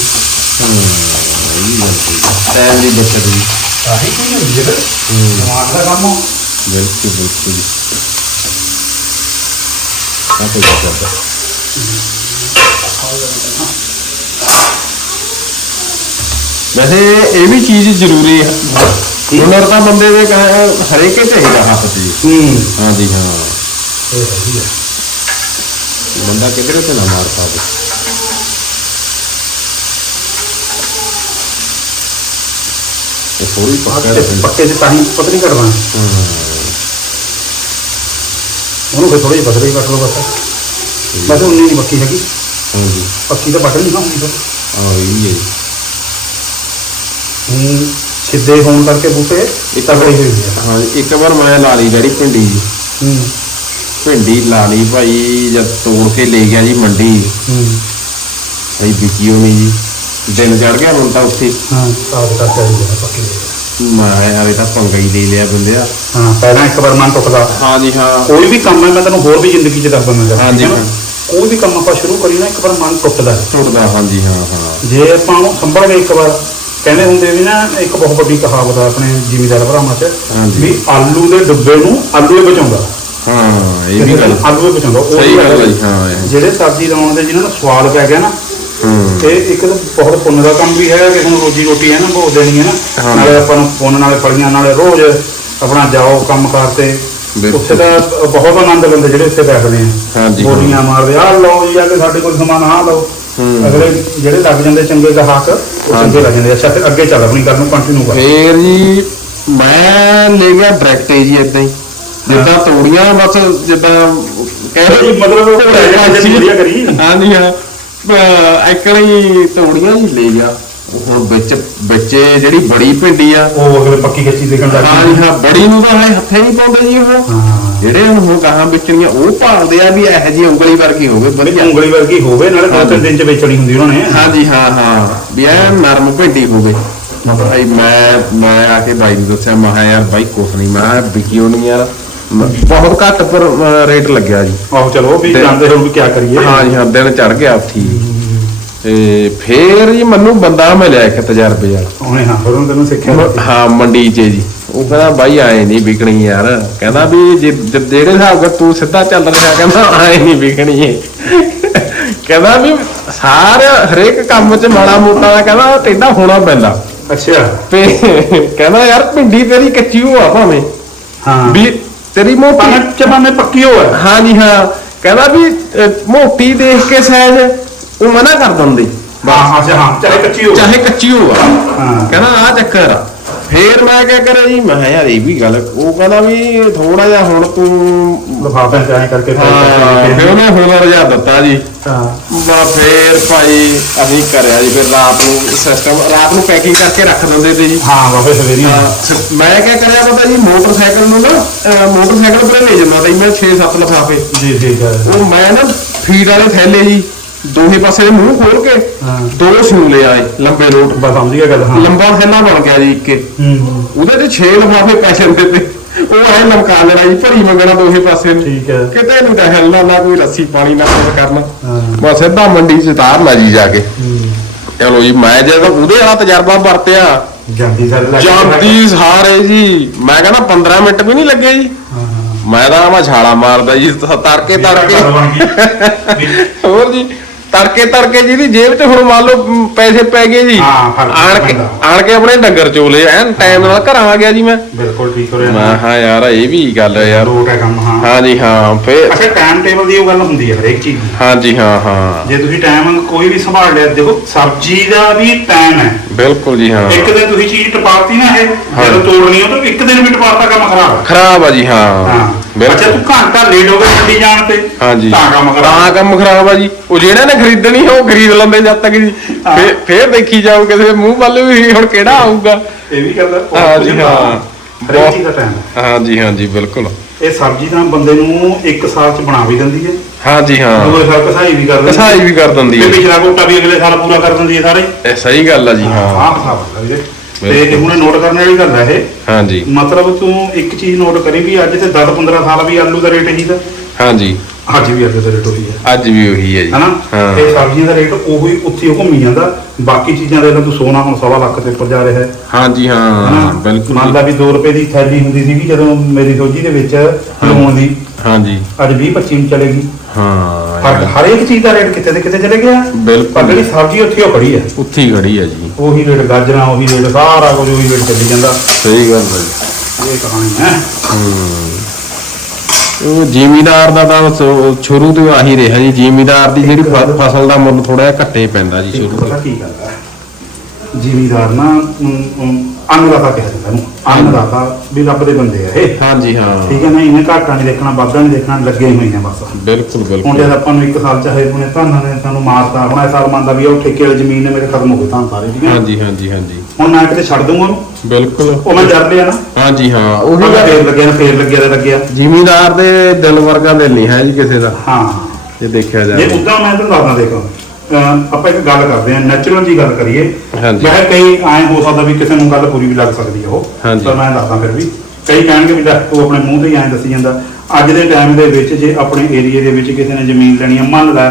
ਬਿਲਕੁਲ ਜੀ ਆ ਕੋਈ ਕਰਦਾ ਵੈਸੇ ਇਹ ਵੀ ਚੀਜ਼ ਜ਼ਰੂਰੀ ਹੈ। ਹੁਨਰ ਤਾਂ ਬੰਦੇ ਦੇ ਕਹੇ- ਹਰੇਕੇ ਚਾਹੀਦਾ ਹੱਥ ਜੀ ਹੂੰ। ਹਾਂ ਇਹ ਹੈਗੀ ਆ। ਬੰਦਾ ਕਿਧਰੇ ਤੇ ਨਾ ਮਾਰ ਪਾਵੇ ਇਹ ਥੋੜੀ ਪੱਕਾ ਪੱਕੇ ਚ ਤਾਂ ਹੀ ਪਤਲੀ ਕਰਨਾ। ਉਹਨੂੰ ਫਿਰ ਥੋੜੀ ਜਿਹੀ ਪਤਲੀ ਕੱਟ ਲਓ ਬਸ। ਬਸ ਉਨੀ ਨਹੀਂ ਪੱਕੀ ਹੈਗੀ। ਹਾਂਜੀ। ਪੱਕੀ ਤਾਂ ਪਤਲੀ ਨਾ ਹੁੰਦੀ ਫਿਰ। ਆ ਇਹ ਵੀ ਹੈ। ਹੁਣ ਸਿੱਧੇ ਹੋਣ ਕਰਕੇ ਬੂਟੇ ਇੱਕ ਤਗੜੇ ਹੋਏ ਹੋਏ ਆ। ਹਾਂ ਇੱਕ ਵਾਰ ਮੈਂ ਲਾ ਲਈ ਜਿਹੜੀ ਭਿੰਡੀ। ਜੀ ਹੂੰ। ਭਿੰਡੀ ਲਾ ਲਈ ਭਾਈ ਜਦ ਤੋੜ ਕੇ ਲੈ ਗਿਆ ਜੀ ਮੰਡੀ। ਹੂੰ। ਭਾਈ ਵਿਕੀ ਹੋਣੀ ਜੀ। ਦਿਨ ਚੜ ਗਿਆ ਹੁਣ ਤਾਂ ਉੱਥੇ। ਹਾਂ ਸਾਫ਼ ਕਰਕੇ ਆਈ ਜਾਂਦਾ ਪੱਕੀ ਮੈਂ ਇਹ ਤਾਂ ਪੰਗਾ ਹੀ ਲੈ ਲਿਆ ਬੰਦਿਆ ਹਾਂ ਪਹਿਲਾਂ ਇੱਕ ਵਾਰ ਮਨ ਟੁੱਟਦਾ। ਹਾਂ ਜੀ ਹਾਂ। ਕੋਈ ਵੀ ਕੰਮ ਹੈ ਮੈਂ ਤੈਨੂੰ ਹੋਰ ਵੀ ਜ਼ਿੰਦਗੀ 'ਚ ਦੱਸ ਦਿੰਦਾ ਹਾਂ ਜੀ, ਠੀਕ ਹੈ। ਕੋਈ ਵੀ ਕੰਮ ਆਪਾਂ ਸ਼ੁਰੂ ਕਰੀ ਨਾ ਇੱਕ ਵਾਰ ਮਨ ਟੁੱਟਦਾ। ਟੁੱਟਦਾ ਹਾਂ ਜੀ ਹਾਂ ਹਾਂ। ਜੇ ਆਪਾਂ ਉਹਨੂੰ ਸੰਭਲ ਗਏ ਇੱਕ ਵਾਰ ਕਹਿੰਦੇ ਹੁੰਦੇ ਵੀ ਨਾ ਇੱਕ ਬਹੁਤ ਵੱਡੀ ਕਹਾਵਤ ਆ ਆਪਣੇ ਜ਼ਿਮੀਦਾਰ ਭਰਾਵਾਂ 'ਚ ਹਾਂਜੀ। ਵੀ ਆਲੂ ਦੇ ਡੱਬੇ ਨੂੰ ਆਲੂ ਹੀ ਬਚਾਉਂਦਾ। ਹਾਂ ਇਹ ਵੀ ਗੱਲ। ਆਲੂ ਹੀ ਬਚਾਉਂਦਾ। ਉਹ ਸਹੀ ਵੀ ਗੱਲ ਹੈ। ਜੀ, ਹਾਂ, ਇਹ। ਜਿਹੜੇ ਸਬਜ਼ੀ ਲਾਉਣ ਦੇ ਜਿਨ੍ਹਾਂ ਨੂੰ ਸਵਾਦ ਪੈ ਗਿਆ ਨਾ ਇਹ ਇੱਕ ਤਾਂ ਬਹੁਤ ਪੁੰਨ ਦਾ ਕੰਮ ਵੀ ਹੈਗਾ ਕਿ ਹੁਣ ਰੋਜੀ ਰੋਟੀ ਹੈ ਨਾ ਬਹੁਤ ਦੇਣੀ ਹੈ ਨਾ। ਨਾਲੇ ਆਪਾਂ ਨੂੰ ਪੁੰਨ ਨਾਲੇ ਫਲੀਆਂ ਨਾਲੇ ਰੋਜ਼ ਆਪਣਾ ਜਾਓ ਕੰਮ ਕਰਤੇ। ਉੱਥੇ ਤਾਂ ਬਹੁਤ ਆਨੰਦ ਲੈਂਦੇ ਜਿਹੜੇ ਉੱਥੇ ਬੈਠਦੇ ਆ। ਬੋਲੀਆਂ ਮਾਰਦੇ ਆ ਲਓ ਜੀ ਆ ਕੇ ਸਾਡੇ ਕੋਲ ਸਮਾਨ ਆ ਲਓ। ਅਗਲੇ ਜਿਹੜੇ ਲੱਗ ਜਾਂਦੇ ਚੰਗੇ ਗਾਹਕ ਉਹ। ਚੰਗੇ ਲੱਗ ਜਾਂਦੇ ਅੱਛਾ ਫਿਰ ਅੱਗੇ ਚੱਲ ਆਪਣੀ ਗੱਲ ਨੂੰ ਕੰਟੀਨਿਊ ਕਰ ਫੇਰ ਜੀ ਮੈਂ ਲੈ ਗਿਆ ਡਾਇਰੈਕਟ ਜੀ ਇਦਾਂ ਹੀ ਜਿੱਦਾਂ ਤੋੜੀਆਂ ਬਸ ਜਿੱਦਾਂ ਜੀ, ਮਤਲਬ ਉਹ ਦੀ ਵਧੀਆ ਕਰੀ। ਹਾਂ ਜੀ ਹਾਂ ਐਕਣੀ ਤੋੜੀਆਂ ਜੀ ਲੈ ਗਿਆ। ਉਹ ਹੁਣ ਵਿੱਚ ਵਿੱਚ ਜਿਹੜੀ ਬੜੀ ਭਿੰਡੀ ਆ। ਉਹ ਅਗਲੇ ਪੱਕੀ ਕੱਚੀ ਦੇਖਣ ਲੱਗ ਹਾਂ ਜੀ ਹਾਂ ਬੜੀ ਨੂੰ ਤਾਂ ਹਲੇ ਹੱਥੇ ਨਹੀਂ ਪਾਉਂਦੇ ਜੀ ਉਹ। ਹਾਂ। ਜਿਹੜੇ ਹੁਣ ਉਹ ਗਾਹਾਂ ਵੇਚਣੀਆਂ ਉਹ ਭਾਲਦੇ ਆ ਵੀ ਇਹੋ ਜੀ ਉਂਗਲੀ ਵਰਗੀ ਹੋਵੇ ਵਧੀਆ। ਉਂਗਲੀ ਵਰਗੀ ਹੋਵੇ ਨਾਲੇ ਦੋ ਤਿੰਨ ਦਿਨ ਚ ਵੇਚਣੀ ਹੁੰਦੀ ਉਹਨਾਂ ਨੇ। ਹਾਂ ਜੀ ਹਾਂ ਹਾਂ। ਵੀ ਐ ਨਰਮ ਭਿੰਡੀ ਹੋਵੇ। ਭਾਈ ਮੈਂ ਮੈਂ ਆ ਕੇ ਬਾਈ ਨੂੰ ਦੱਸਿਆ ਮੈਂ ਯਾਰ ਬਾਈ ਕੁਛ ਨਹੀਂ ਮੈਂ ਵਿਕਿਓ ਨਹੀਂ ਯਾਰ ਮ- ਬਹੁਤ ਘੱਟ ਪਰ ਅ, ਰੇਟ ਲੱਗਿਆ ਜੀ। ਆਹੋ ਚਲੋ ਵੀ ਤੇ- ਜਾਣਦੇ ਹੋ ਵੀ ਕੀ ਕਰੀਏ। ਹਾਂ ਜੀ ਹਾਂ ਦਿਨ ਚੜ ਗਿਆ ਉੱਥੀ ਤੇ ਫੇਰ ਜੀ ਮੈਨੂੰ ਬੰਦਾ ਮਿਲਿਆ ਇੱਕ ਤਜਰਬੇ ਵਾਲਾ ਉਹਨੇ ਹਾਂ ਫਿਰ ਉਹਨੇ ਤੈਨੂੰ ਸਿੱਖਿਆ ਮ- ਹਾਂ ਮੰਡੀ 'ਚ ਜੀ। ਉਹ ਕਹਿੰਦਾ ਬਾਈ ਆਏ ਨਹੀਂ ਵਿਕਣੀ ਯਾਰ। ਕਹਿੰਦਾ ਵੀ ਜੇ- ਜੇ- ਜਿਹੜੇ ਹਿਸਾਬ ਨਾਲ ਤੂੰ ਸਿੱਧਾ ਚੱਲ ਰਿਹਾ ਕਹਿੰਦਾ ਆਏ ਨਹੀਂ ਵਿਕਣੀ ਏ ਕਹਿੰਦਾ ਵੀ ਸਾਰੇ ਹਰੇਕ ਕੰਮ 'ਚ ਮਾੜਾ ਮੋਟਾ ਕਹਿੰਦਾ ਟੇਢਾ ਹੋਣਾ ਪੈਂਦਾ। ਅੱਛਾ। ਤੇ ਕਹਿੰਦਾ ਯਾਰ ਭਿੰਡੀ ਤੇਰੀ ਕੱਚੀ ਹੋ ਆ ਭਾਵੇਂ। ਹਾਂ। ਵੀ ਤੇਰੀ ਮੋਟੀ ਪਾਣ ਚਬਾਨੇ ਪੱਕੀ ਹੋ ਹੈ ਜੀ ਹਾਂ। ਕਹਿੰਦਾ ਵੀ ਅ, ਮੋਟੀ ਦੇਖ ਕੇ ਸਾਈਜ਼ ਉਹ ਮਨਾ ਕਰ ਦਿੰਦੇ। ਹਾਂ ਹਾਂ ਚਾਹੇ ਕੱਚੀ ਹੋ ਚਾਹੇ ਕੱਚੀ ਹੋ ਆ ਹਾਂ। ਕਹਿੰਦਾ ਆ ਚੱਕਰ ਆ। ਫੇਰ ਮੈਂ ਕਿਆ ਕਰਾਂ ਜੀ? ਮੈਂ ਕਿਹਾ ਯਾਰ ਇਹ ਵੀ ਗੱਲ ਉਹ ਕਹਿੰਦਾ ਵੀ ਥੋੜਾ ਜਿਹਾ ਹੁਣ ਤੂੰ ਲਫਾਫੇ ਐਂ ਕਰਕੇ ਫਿਰ ਹਾਂ ਫੇਰ ਉਹਨੇ ਹੁਨਰ ਜਿਹਾ ਦਿੱਤਾ ਜੀ। ਹਾਂ। ਬਾ ਫੇਰ ਭਾਈ ਅਸੀਂ ਕਰਿਆ ਜੀ ਫਿਰ ਰਾਤ ਨੂੰ ਸਿਸਟਮ ਰਾਤ ਨੂੰ ਪੈਕਿੰਗ ਕਰਕੇ ਰੱਖ ਦਿੰਦੇ ਤੇ ਜੀ। ਹਾਂ ਬਾਬੇ ਸਵੇਰੀ। ਮੈਂ ਕਿਆ ਕਰਿਆ ਪਤਾ ਜੀ ਮੋਟਰਸਾਈਕਲ ਨੂੰ ਨਾ ਮੋਟਰਸਾਈਕਲ ਪਰ ਲੈ ਜਾਂਦਾ ਤਾਂ ਮੈਂ 6-7 ਲਫਾਫੇ। ਜੀ ਠੀਕ ਹੈ। ਉਹ ਮੈਂ ਨਾ ਫੀਡ ਵਾਲੇ ਥੈਲੇ ਜੀ ਦੋਹੇ ਪਾਸੇ ਦੇ ਮੂੰਹ ਖੋਲ ਕੇ ਹਾਂ। ਦੋ ਸਿਉਲੇ ਆਏ ਲੰਬੇ ਲੋਟ ਬਸ ਸਮਝ ਗਿਆ ਗੱਲ ਹਾਂ। ਲੰਬਾ ਥੈਲਾ ਬਣ ਗਿਆ ਜੀ ਇੱਕੇ ਹੂੰ ਉਹਦੇ ਤੇ 6 ਲਫਾਫੇ ਪੈ ਜਾਂਦੇ ਤੇ। ਉਹ ਐ ਲਮਕਾ ਲੈਣਾ ਜੀ ਭਰੀ ਮੰਗਣਾ ਦੋਹੇ ਪਾਸੇ ਨੂੰ। ਠੀਕ ਹੈ। ਕਿਤੇ ਨਹੀਂ ਤਾਂ ਹਿਲਣਾ ਨਾ ਕੋਈ ਰੱਸੀ ਪਾਣੀ ਨਾ ਕੁਝ ਕਰਨਾ। ਹਾਂ। ਬਸ ਸਿੱਧਾ ਮੰਡੀ 'ਚ ਤਾਰਨਾ ਜੀ ਜਾ ਕੇ। ਹੂੰ। ਚਲੋ ਜੀ ਮੈਂ ਜਦੋਂ ਉਹਦੇ ਵਾਲਾ ਤਜਰਬਾ ਵਰਤਿਆ। ਜਾਂਦੀ ਸਰ ਲੱਗ ਜਾਂਦੀ ਸਾਰੇ ਜੀ। ਮੈਂ ਕਹਿੰਦਾ 15 ਮਿੰਟ ਵੀ ਨਹੀਂ ਲੱਗੇ ਜੀ। ਮੈਂ ਤਾਂ ਮੈਂ ਛਾਲਾ ਮਾਰਦਾ ਜੀ ਤੜਕੇ ਤੜਕੇ। ਹੋਰ ਜੀ। ਤੜਕੇ ਤੜਕੇ ਜੀ ਦੀ ਜੇਬ 'ਚ ਹੁਣ ਮੰਨ ਲਓ ਪੈਸੇ ਪੈ ਗਏ ਜੀ। ਹਾਂ, ਫ਼ਰਕ ਆਣ ਕੇ ਪੈਂਦਾ। ਆਣ ਕੇ ਆਪਣੇ ਡੰਗਰ ਚੋਲੇ ਐਨ ਟਾਈਮ ਨਾਲ ਘਰਾਂ ਆ ਗਿਆ ਜੀ ਮੈਂ। ਬਿਲਕੁਲ ਠੀਕ ਹੋ ਰਿਹਾ। ਮੈਂ ਹਾਂ ਯਾਰ ਇਹ ਵੀ ਗੱਲ ਹੈ ਯਾਰ। ਲੋਟ ਹੈ ਕੰਮ ਹਾਂ। ਹਾਂ ਜੀ ਹਾਂ ਫੇਰ ਅੱਛਾ ਟਾਈਮ ਟੇਬਲ ਦੀ ਉਹ ਗੱਲ ਹੁੰਦੀ ਹੈ ਹਰੇਕ ਚੀਜ਼ ਦੀ ਹਾਂ। ਜੀ ਹਾਂ ਹਾਂ। ਜੇ ਤੁਸੀਂ ਟਾਈਮ ਕੋਈ ਵੀ ਸੰਭਾਲ ਲਿਆ ਦੇਖੋ ਸਬਜ਼ੀ ਦਾ ਵੀ ਟਾਈਮ ਹੈ। ਬਿਲਕੁਲ ਜੀ ਹਾਂ। ਇੱਕ ਦਿਨ ਤੁਸੀਂ ਚੀਜ਼ ਟਪਾਤੀ ਨਾ ਇਹ ਜਦੋਂ ਤੋੜਨੀ ਹੋ ਤਾਂ ਇੱਕ ਦਿਨ ਵੀ ਟਪਾਤਾ ਕੰਮ ਖਰਾਬ। ਹੈ ਖਰਾਬ ਆ ਜੀ ਹਾਂ। ਹਾਂ। ਅੱਛਾ ਤੂੰ ਘੰਟਾ ਲੇਟ ਹੋ ਗਿਆ ਮੰਡੀ ਜਾਣ ਤੇ? ਹਾਂ ਜੀ ਤਾਂ ਕੰਮ ਖਰਾਬ ਤਾਂ ਕੰਮ ਖਰਾਬ ਆ ਜੀ। ਉਹ ਜਿਹੜਾ ਨੇ ਖਰੀਦਣੀ ਉਹ ਖਰੀਦ ਲੈਂਦੇ ਜਦ ਤੱਕ ਜੀ। ਹਾਂ। ਫੇਰ ਫੇਰ ਦੇਖੀ ਜਾਓ ਕਿਸੇ ਮੂੰਹ ਵੱਲ ਵੀ ਹੁਣ ਕਿਹੜਾ ਆਊਗਾ। ਇਹ ਵੀ ਗੱਲ ਹੈ ਹਾਂ ਜੀ, ਹਾਂ। ਹਰੇਕ ਚੀਜ਼ ਦਾ ਟਾਈਮ ਹੈ। ਹਾਂ ਜੀ ਹਾਂ ਜੀ ਬਿਲਕੁਲ। ਇਹ ਸਬਜ਼ੀ ਤਾਂ ਬੰਦੇ ਨੂੰ ਇੱਕ ਸਾਲ ਚ ਬਣਾ ਵੀ ਦਿੰਦੀ ਹੈ। ਹਾਂ ਜੀ ਹਾਂ। ਦੂਏ ਸਾਲ ਕਸਾਈ ਵੀ ਕਰ ਦਿੰਦੀ ਕਸਾਈ ਵੀ ਕਰ ਦਿੰਦੀ ਹੈ। ਪਿਛਲਾ ਕੋਟਾ ਵੀ ਅਗਲੇ ਸਾਲ ਪੂਰਾ ਕਰ ਦਿੰਦੀ ਹੈ ਸਾਰੇ। ਇਹ ਸਹੀ ਗੱਲ ਆ ਜੀ ਹਾਂ। ਹਿਸਾਬ ਹੈ ਵੀਰੇ। ਤੇ। ਇਹ ਹੁਣ ਨੋਟ ਕਰਨ ਵਾਲੀ ਗੱਲ ਹੈ ਇਹ। ਹਾਂ ਜੀ ਮਤਲਬ ਤੂੰ ਇੱਕ ਚੀਜ਼ ਨੋਟ ਕਰੀ ਵੀ ਅੱਜ ਤੇ 10 15 ਸਾਲ ਵੀ ਆਲੂ ਦਾ ਰੇਟ ਇਹੀ ਦਾ। ਹਾਂ ਜੀ ਅੱਜ ਵੀ ਆਲੂ ਦਾ ਰੇਟ ਉਹੀ ਹੈ ਅੱਜ ਵੀ ਉਹੀ ਹੈ ਜੀ। ਹਨਾ? ਇਹ ਸਬਜ਼ੀਆਂ ਦਾ ਰੇਟ ਉਹੀ ਉੱਥੇ ਹੀ ਘੁੰਮੀ ਜਾਂਦਾ। ਬਾਕੀ ਚੀਜ਼ਾਂ ਦੇ ਨਾਲ ਤੂੰ ਸੋਨਾ ਹੁਣ ਸਵਾ ਲੱਖ ਤੇ ਉੱਪਰ ਜਾ ਰਿਹਾ। ਹੈ ਹਾਂ ਜੀ ਹਾਂ ਬਿਲਕੁਲ ਮੰਨ ਲਾ ਵੀ 2 ਰੁਪਏ ਦੀ ਥੈਲੀ ਹੁੰਦੀ ਸੀਗੀ ਜਦੋਂ ਮੇਰੀ ਸੋਝੀ ਦੇ ਵਿੱਚ ਲੂਣ ਦੀ। ਹਾਂ ਜੀ ਅੱਜ 20 25 ਨੂੰ ਚਲੇਗੀ। ਹਾਂ ਪਰ ਹਰ ਇੱਕ ਚੀਜ਼ ਦਾ ਰੇਟ ਕਿਤੇ ਤੇ ਕਿਤੇ ਚਲੇ ਗਿਆ? ਪਰ ਬਿਲਕੁਲ ਜਿਹੜੀ ਸਬਜ਼ੀ ਉੱਥੇ ਉਹ ਖੜੀ ਹੈ। ਉੱਥੇ ਹੀ ਖੜੀ ਆ ਜੀ। ਉਹੀ ਰੇਟ ਗਾਜਰਾਂ ਉਹੀ ਰੇਟ ਸਾਰਾ ਕੁਝ ਉਹੀ ਰੇਟ ਚੱਲੀ ਜਾਂਦਾ। ਸਹੀ ਗੱਲ ਹੈ ਜੀ। ਇਹ ਕਹਾਣੀ ਹੈ। ਉਹ ਜ਼ਿਮੀਦਾਰ ਦਾ ਤਾਂ ਸੋ- ਸ਼ੁਰੂ ਤੋਂ ਆਹੀ ਰਿਹਾ ਜੀ। ਜ਼ਿਮੀਦਾਰ ਦੀ ਜਿਹੜੀ ਫ- ਫਸਲ ਦਾ ਮੁੱਲ ਥੋੜਾ ਜਿਹਾ ਘੱਟੇ ਪੈਂਦਾ ਜੀ ਇੱਕ ਸ਼ੁਰੂ ਪਤਾ ਤੋਂ ਕੀ ਗੱਲ ਹੈ? ਜ਼ਿਮੀਦਾਰ ਨਾ ਅੰਨਦਾਤਾ ਕਿਹਾ ਜਾਂਦਾ ਇਹਨੂੰ। ਅੰਨਦਾਤਾ ਵੀ ਰੱਬ ਦੇ ਬੰਦੇ ਆ ਇਹ। ਹਾਂ ਜੀ ਹਾਂ। ਠੀਕ ਹੈ ਨਾ ਇਹਨੇ ਘਾਟਾ ਨਹੀਂ ਦੇਖਣਾ ਵਾਧਾ ਨਹੀਂ ਦੇਖਣਾ ਲੱਗੇ ਹੀ ਹੋਈਆਂ ਬਸ। ਬਿਲਕੁਲ ਹੁਣ ਬਿਲਕੁਲ ਜਦ ਆਪਾਂ ਨੂੰ ਇੱਕ ਸਾਲ ਚਾਹੇ ਉਹਨੇ ਧਾਨਾਂ ਨੇ ਸਾਨੂੰ ਮਾਰਤਾ ਹੁਣ ਇਹ ਸਾਲ ਮੰਨਦਾ ਵੀ ਉਹ ਠੇਕੇ ਵਾਲੀ ਜ਼ਮੀਨ ਨੇ ਮੇਰੇ ਖਤਮ ਹੋ ਗਏ ਤਾਂ ਸਾਰੇ ਠੀਕ ਹੈ ਹਾਂ ਜੀ ਹਾਂ ਜੀ ਹਾਂ ਜੀ ਹੁਣ ਮੈਂ ਕਿਤੇ ਛੱਡ ਦੂੰਗਾ ਉਹਨੂੰ? ਬਿਲਕੁਲ। ਉਹ ਮੈਂ ਜਰ ਲਿਆ ਨਾ। ਹਾਂ ਜੀ ਹਾਂ ਉਹ ਗੱਲ। ਫੇਰ ਲੱਗਿਆ ਨਾ ਫੇਰ ਲੱਗਿਆ ਤੇ ਲੱਗਿਆ। ਜ਼ਿਮੀਦਾਰ ਦੇ ਦਿਲ ਵਰਗਾ ਦਿਲ ਨਹੀਂ ਹੈ ਜੀ ਕਿਸੇ ਦਾ। ਹਾਂ। ਇਹ ਦੇਖਿਆ ਜੇ ਜਾਵੇ ਉਦਾਂ ਮੈਂ ਤੈਨੂੰ ਦੱਸਦਾ ਦੇਖੋ। ਆਪਾਂ ਇੱਕ ਗੱਲ ਕਰਦੇ ਹਾਂ ਨੈਚੁਰਲ ਜੀ ਗੱਲ ਕਰੀਏ ਹਾਂਜੀ। ਕਈ ਐਂ ਹੋ ਸਕਦਾ ਵੀ ਕਿਸੇ ਨੂੰ ਗੱਲ ਪੂਰੀ ਵੀ ਲੱਗ ਸਕਦੀ ਹੈ ਉਹ ਹਾਂਜੀ। ਮੈਂ ਦੱਸਦਾ ਫਿਰ ਵੀ ਕਈ ਕਹਿਣਗੇ ਵੀ ਲੈ ਤੂੰ ਆਪਣੇ ਮੂੰਹ ਤੇ ਹੀ ਐਂ ਦੱਸੀ ਜਾਂਦਾ ਅੱਜ ਦੇ ਟਾਈਮ ਦੇ ਵਿੱਚ ਜੇ ਆਪਣੇ ਏਰੀਆ ਦੇ ਵਿੱਚ ਕਿਸੇ ਨੇ ਜ਼ਮੀਨ ਲੈਣੀ ਹੈ ਮੰਨ ਲੈ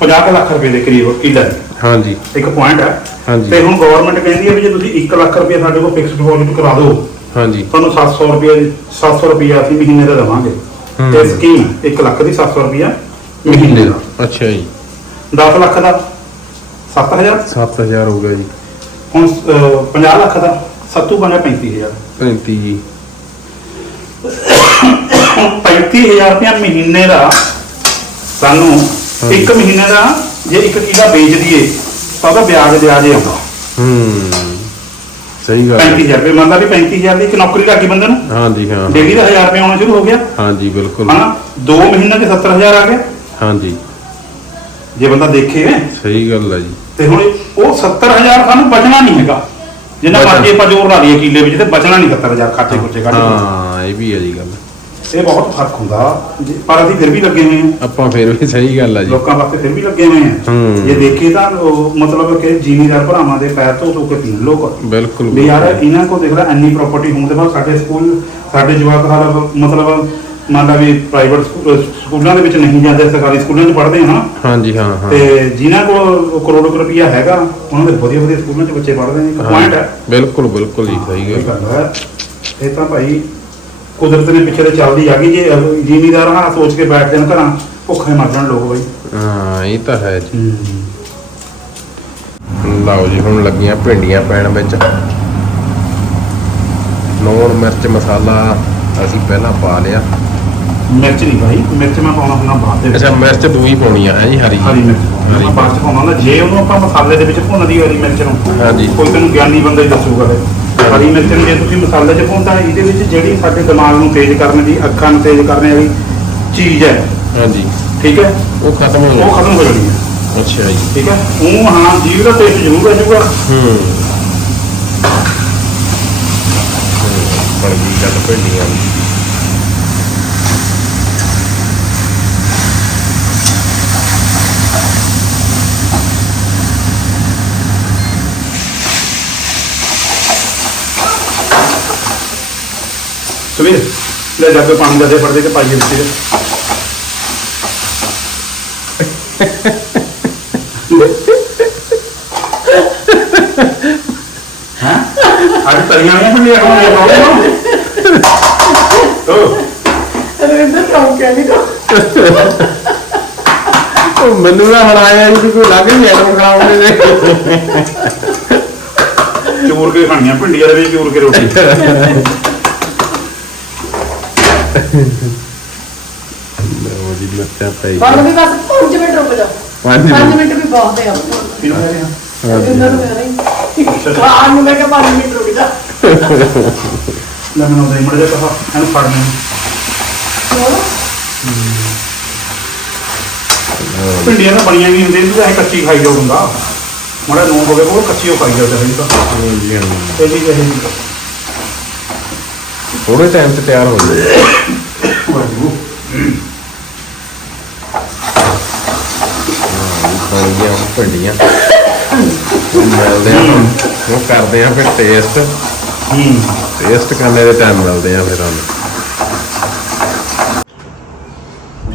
50 ਕੁ ਲੱਖ ਰੁਪਏ ਦੇ ਕਰੀਬ ਕਿੱਲਾ ਹੈ। ਹਾਂਜੀ ਇੱਕ ਪੁਆਇੰਟ ਹੈ ਹਾਂਜੀ। ਤੇ ਹੁਣ ਗਵਰਨਮੈਂਟ ਕਹਿੰਦੀ ਹੈ ਵੀ ਜੇ ਤੁਸੀਂ 1 ਲੱਖ ਰੁਪਏ ਸਾਡੇ ਕੋਲ ਫਿਕਸਡ ਡਿਪੋਜ਼ਿਟ ਕਰਾ ਦਿਓ ਹਾਂਜੀ ਤੁਹਾਨੂੰ 700 ਰੁਪਏ 700 ਰੁਪਏ ਅਸੀਂ ਮਹੀਨੇ ਦਾ ਦੇਵਾਂਗੇ। ਤੇ ਸਕੀਮ 1 ਲੱਖ ਦੀ 700 ਰੁਪਏ ਮਹੀਨੇ ਦਾ ਅੱਛਾ ਜੀ 10 ਲੱਖ ਦਾ 7000 7000 ਹੋ ਗਿਆ ਜੀ। ਹੁਣ ਅਹ, 50 ਲੱਖ ਦਾ ਸੱਤੂ ਬਣਿਆ 35000 35 ਜੀ। 35000 ਰੁਪਏ ਮਹੀਨੇ ਦਾ ਸਾਨੂੰ ਹਾਂਜੀ। ਇੱਕ ਮਹੀਨੇ ਦਾ ਜੇ ਇੱਕ ਕਿਲਾ ਵੇਚ ਦਈਏ ਤਾਂ ਉਹਦਾ ਵਿਆਜ ਵਿਆਜ ਹੀ ਆਉਂਦਾ। ਹੂੰ ਸਹੀ ਗੱਲ ਹੈ। 35000 ਰੁਪਏ ਮੰਨਦਾ ਵੀ 35000 ਦੀ ਇੱਕ ਨੌਕਰੀ ਲੱਗੀ ਬੰਦੇ ਨੂੰ? ਹਾਂਜੀ ਹਾਂ। ਡੇਲੀ ਦਾ 1000 ਰੁਪਏ ਆਉਣਾ ਸ਼ੁਰੂ ਹੋ ਗਿਆ। ਹਾਂਜੀ ਬਿਲਕੁਲ। ਹਨਾ? 2 ਮਹੀਨੇ ਦੇ 70000 ਆ ਗਿਆ ਹਾਂਜੀ। ਜੇ ਬੰਦਾ ਦੇਖੇ ਸਹੀ ਗੱਲ ਹੈ ਜੀ। ਤੇ ਹੁਣ ਉਹ 70000 ਸਾਨੂੰ ਬਚਣਾ ਨਹੀਂ ਹੈਗਾ। ਜਿੰਨਾ। ਮਰਜ਼ੀ ਆਪਾਂ ਜ਼ੋਰ ਲਾ ਲਈਏ ਕਿੱਲੇ ਵਿੱਚ ਤੇ ਬਚਣਾ ਨਹੀਂ 70000 ਖਾਤੇ ਖੁੱਚੇ ਕੱਢ ਕੇ। ਹਾਂ ਇਹ ਵੀ ਹੈ ਜੀ ਗੱਲ। ਇਹ ਬਹੁਤ ਫ਼ਰਕ ਹੁੰਦਾ। ਜੇ- ਪਰ ਅਸੀਂ ਫਿਰ ਵੀ ਲੱਗੇ ਹੋਏ ਹਾਂ। ਆਪਾਂ ਫਿਰ ਵੀ ਸਹੀ ਗੱਲ ਹੈ ਜੀ। ਲੋਕਾਂ ਵਾਸਤੇ ਫਿਰ ਵੀ ਲੱਗੇ ਹੋਏ ਆ। ਜੇ ਦੇਖੀਏ ਤਾਂ ਮਤਲਬ ਕਿ ਜ਼ਿਮੀਦਾਰ ਭਰਾਵਾਂ ਦੇ ਪੈਰ ਤੋਂ ਧੋ ਕੇ ਪੀਣ ਲੋਕ ਬਿਲਕੁਲ ਵੀ ਯਾਰ ਇਹਨਾਂ ਕੋਲ ਦੇਖ ਲੈ ਇੰਨੀ ਪ੍ਰਾਪਰਟੀ ਹੋਣ ਦੇ ਬਾਅਦ ਸਾਡੇ ਸਕੂਲ ਸਾਡੇ ਜਵਾਕ ਹਾਲ ਮਤਲਬ ਮੰਨ ਲਾ ਵੀ ਪ੍ਰਾਈਵੇਟ ਸਕੂਲਾਂ ਦੇ ਵਿੱਚ ਨਹੀਂ ਜਾਂਦੇ ਸਰਕਾਰੀ ਸਕੂਲਾਂ 'ਚ ਪੜ੍ਹਦੇ ਹਾਂ ਹਾਂਜੀ ਹਾਂ ਹਾਂ। ਤੇ ਜਿਨ੍ਹਾਂ ਕੋਲ ਕਰੋੜ ਕੁ ਰੁਪਈਆ ਹੈਗਾ ਉਹਨਾਂ ਦੇ ਵਧੀਆ ਵਧੀਆ ਸਕੂਲਾਂ 'ਚ ਬੱਚੇ ਪੜ੍ਹਦੇ ਨੇ ਇੱਕ ਪੁਆਇੰਟ ਹੈ। ਬਿਲਕੁਲ ਬਿਲਕੁਲ ਜੀ ਸਹੀ ਇਹ ਗੱਲ ਗੱਲ ਹੈ। ਇਹ ਤਾਂ ਭਾਈ ਕੁਦਰਤ ਨੇ ਪਿੱਛੇ ਤੇ ਚੱਲਦੀ ਆ ਗਈ ਜੇ ਜ਼ਿਮੀਦਾਰ ਹਾਂ ਸੋਚ ਕੇ ਬੈਠ ਜਾਣ ਘਰਾਂ ਭੁੱਖੇ ਮਰ ਜਾਣ ਲੋਕ ਬਾਈ। ਹਾਂ ਇਹ ਤਾਂ ਹੈ ਜੀ। ਲਓ ਜੀ ਹੁਣ ਲੱਗੀਆਂ ਭਿੰਡੀਆਂ ਪੈਣ ਵਿੱਚ। ਲੂਣ ਮਿਰਚ ਮਸਾਲਾ। ਅਸੀਂ ਪਹਿਲਾਂ ਪਾ ਲਿਆ। ਮਿਰਚ ਨਹੀਂ ਭਾਈ ਮਿਰਚ ਮੈਂ ਪਾਉਣਾ ਹੁੰਦਾ ਬਾਅਦ ਦੇ ਵਿੱਚ। ਅੱਛਾ ਮਿਰਚ ਦੂਈ ਪਾਉਣੀ ਆ ਹੈ ਜੀ ਹਰੀ। ਹਰੀ ਮਿਰਚ ਮੈਂ ਬਾਅਦ ਚ ਪਾਉਣਾ ਹੁੰਦਾ। ਜੇ ਉਹਨੂੰ ਆਪਾਂ ਮਸਾਲੇ ਦੇ ਵਿੱਚ ਭੁੰਨਦੀ ਹਰੀ ਮਿਰਚ ਨੂੰ ਹਾਂਜੀ। ਕੋਈ ਤੈਨੂੰ ਗਿਆਨੀ ਬੰਦਾ ਹੀ ਦੱਸੂਗਾ ਫਿਰ। ਹਰੀ ਮਿਰਚ ਨੂੰ ਜੇ ਤੁਸੀਂ ਮਸਾਲੇ 'ਚ ਭੁੰਨਦਾ ਇਹਦੇ ਵਿੱਚ ਜਿਹੜੀ ਸਾਡੇ ਦਿਮਾਗ ਨੂੰ ਤੇਜ਼ ਕਰਨ ਦੀ ਅੱਖਾਂ ਨੂੰ ਤੇਜ਼ ਕਰਨ ਵਾਲੀ ਚੀਜ਼ ਹੈ ਹਾਂਜੀ। ਠੀਕ ਹੈ? ਉਹ ਖਤਮ ਹੋ ਉਹ ਗਿਆ ਖਤਮ ਹੋ ਜਾਣੀ ਹੈ। ਅੱਛਾ ਜੀ। ਠੀਕ ਹੈ? ਉਹ ਹਾਂ ਜੀਵ ਦਾ ਟੇਸਟ ਜ਼ਰੂਰ ਆ ਜਾਊਗਾ। ਹੂੰ। ਗਈ ਗੱਲ ਭਿੰਡੀਆਂ ਦੀ ਸੁਵੀਰ ਲੈ ਜਾ ਕੇ ਪਾਣੀ ਦਾ ਦੇ ਫੜ ਦੇ ਕੇ ਪਾਈਏ ਵਿੱਚ। ਹੈਂ? ਅੱਜ ਤਰੀਆਂ ਨਹੀਂ ਪਾਉਂਦਾ ਓ ਰਵਿੰਦਰ ਕਿਉਂ ਕਹਿੰਦੀ ਤੋ ਉਹ ਮੈਨੂੰ ਨਾ ਹਰਾਇਆ ਜੀ ਕੋਈ ਲੱਗ ਨਹੀਂ ਐਡਮ ਖਾਉਂਦੇ ਨੇ। ਚੂਰ ਕੇ ਖਾਣੀਆਂ ਭਿੰਡੀਆਂ ਦੇ ਵਿੱਚ ਚੂਰ ਕੇ ਰੋਟੀ। ਲਓ ਜੀ ਮਿਰਚਾਂ ਪਈ ਹੁਣ ਵੀ ਬਸ 5 ਮਿੰਟ ਰੁਕ ਜਾ ਪੰਜ 5 ਮਿੰਟ। ਵੀ ਬਹੁਤ ਹੈ ਕਿਹਨੂੰ ਕਹਿ ਰਹੇ? ਆ ਰਵਿੰਦਰ ਨੂੰ ਕਹਿ ਰਹੀ। ਹਾਂ ਨੂੰ ਮੈਂ ਕਿਹਾ 5 ਮਿੰਟ ਰੁਕ ਜਾ। ਲੈ ਮੈਨੂੰ ਦੇ ਮੜ ਜਾ ਕਹਾ ਇਹਨੂੰ ਫੜ ਮੈਨੂੰ। ਭਿੰਡੀਆਂ ਤਾਂ ਬਣੀਆਂ ਵੀ ਹੁੰਦੀਆਂ ਇਹਨੂੰ ਤਾਂ ਇਹ ਕੱਚੀ ਖਾਈ ਜਾਓ ਹੁੰਦਾ ਮੜਾ ਨੂਨ ਹੋ ਗਿਆ ਉਹ ਕੱਚੀ ਉਹ ਖਾਈ ਜਾਓ ਇਹ ਤਾਂ। ਇਹ ਥੋੜੇ ਟਾਈਮ 'ਚ ਤਿਆਰ ਹੋ ਜਾਏ ਵਾਹਿਗੁਰੂ। ਬਣ ਭਿੰਡੀਆਂ। ਹੁਣ ਮਿਲਦੇ ਆ ਉਹ ਕਰਦੇ ਆ ਫਿਰ ਟੇਸਟ ਹੂੰ। ਟੇਸਟ ਕਰਨੇ ਦੇ ਟਾਈਮ ਮਿਲਦੇ ਆ ਫਿਰ ਸਾਨੂੰ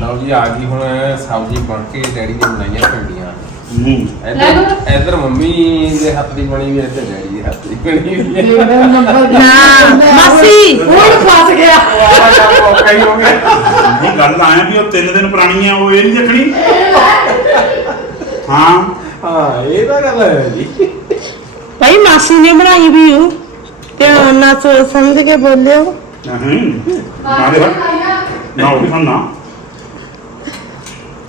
ਲਓ ਜੀ ਆ ਗਈ ਹੁਣ ਸਬਜ਼ੀ ਬਣ ਕੇ ਡੈਡੀ ਨੇ ਬਣਾਈਆਂ ਭਿੰਡੀਆਂ। ਹੂੰ। ਇੱਧਰ ਇੱਧਰ ਮੰਮੀ ਦੇ ਹੱਥ ਦੀ ਬਣੀ ਵੀ ਇੱਧਰ ਡੈਡੀ ਦੇ ਹੱਥ ਦੀ ਬਣੀ ਵੀ ਹੈ ਨਾ ਮਾਸੀ। ਹੁਣ ਫਸ ਗਿਆ। ਵਾਹ ਔਖਾ ਹੀ ਹੋ ਗਿਆ। ਇਹ ਗੱਲ ਤਾਂ ਆਇਆ ਵੀ ਉਹ ਤਿੰਨ ਦਿਨ ਪੁਰਾਣੀ ਆ ਉਹ ਇਹ ਨਹੀਂ ਦੇਖਣੀ? ਹਾਂ। ਹਾਂ ਇਹ ਤਾਂ ਗੱਲ ਹੈ ਜੀ। ਭਾਈ ਮਾਸੀ ਨੇ ਬਣਾਈ ਵੀ ਉਹ। ਧਿਆਨ ਨਾਲ ਸੋਚ ਸਮਝ ਕੇ ਬੋਲਿਓ? ਨਹੀਂ ਨਾ ਦੇ ਨਾ ਉਹ ਵੀ ਸੁਣਨਾ।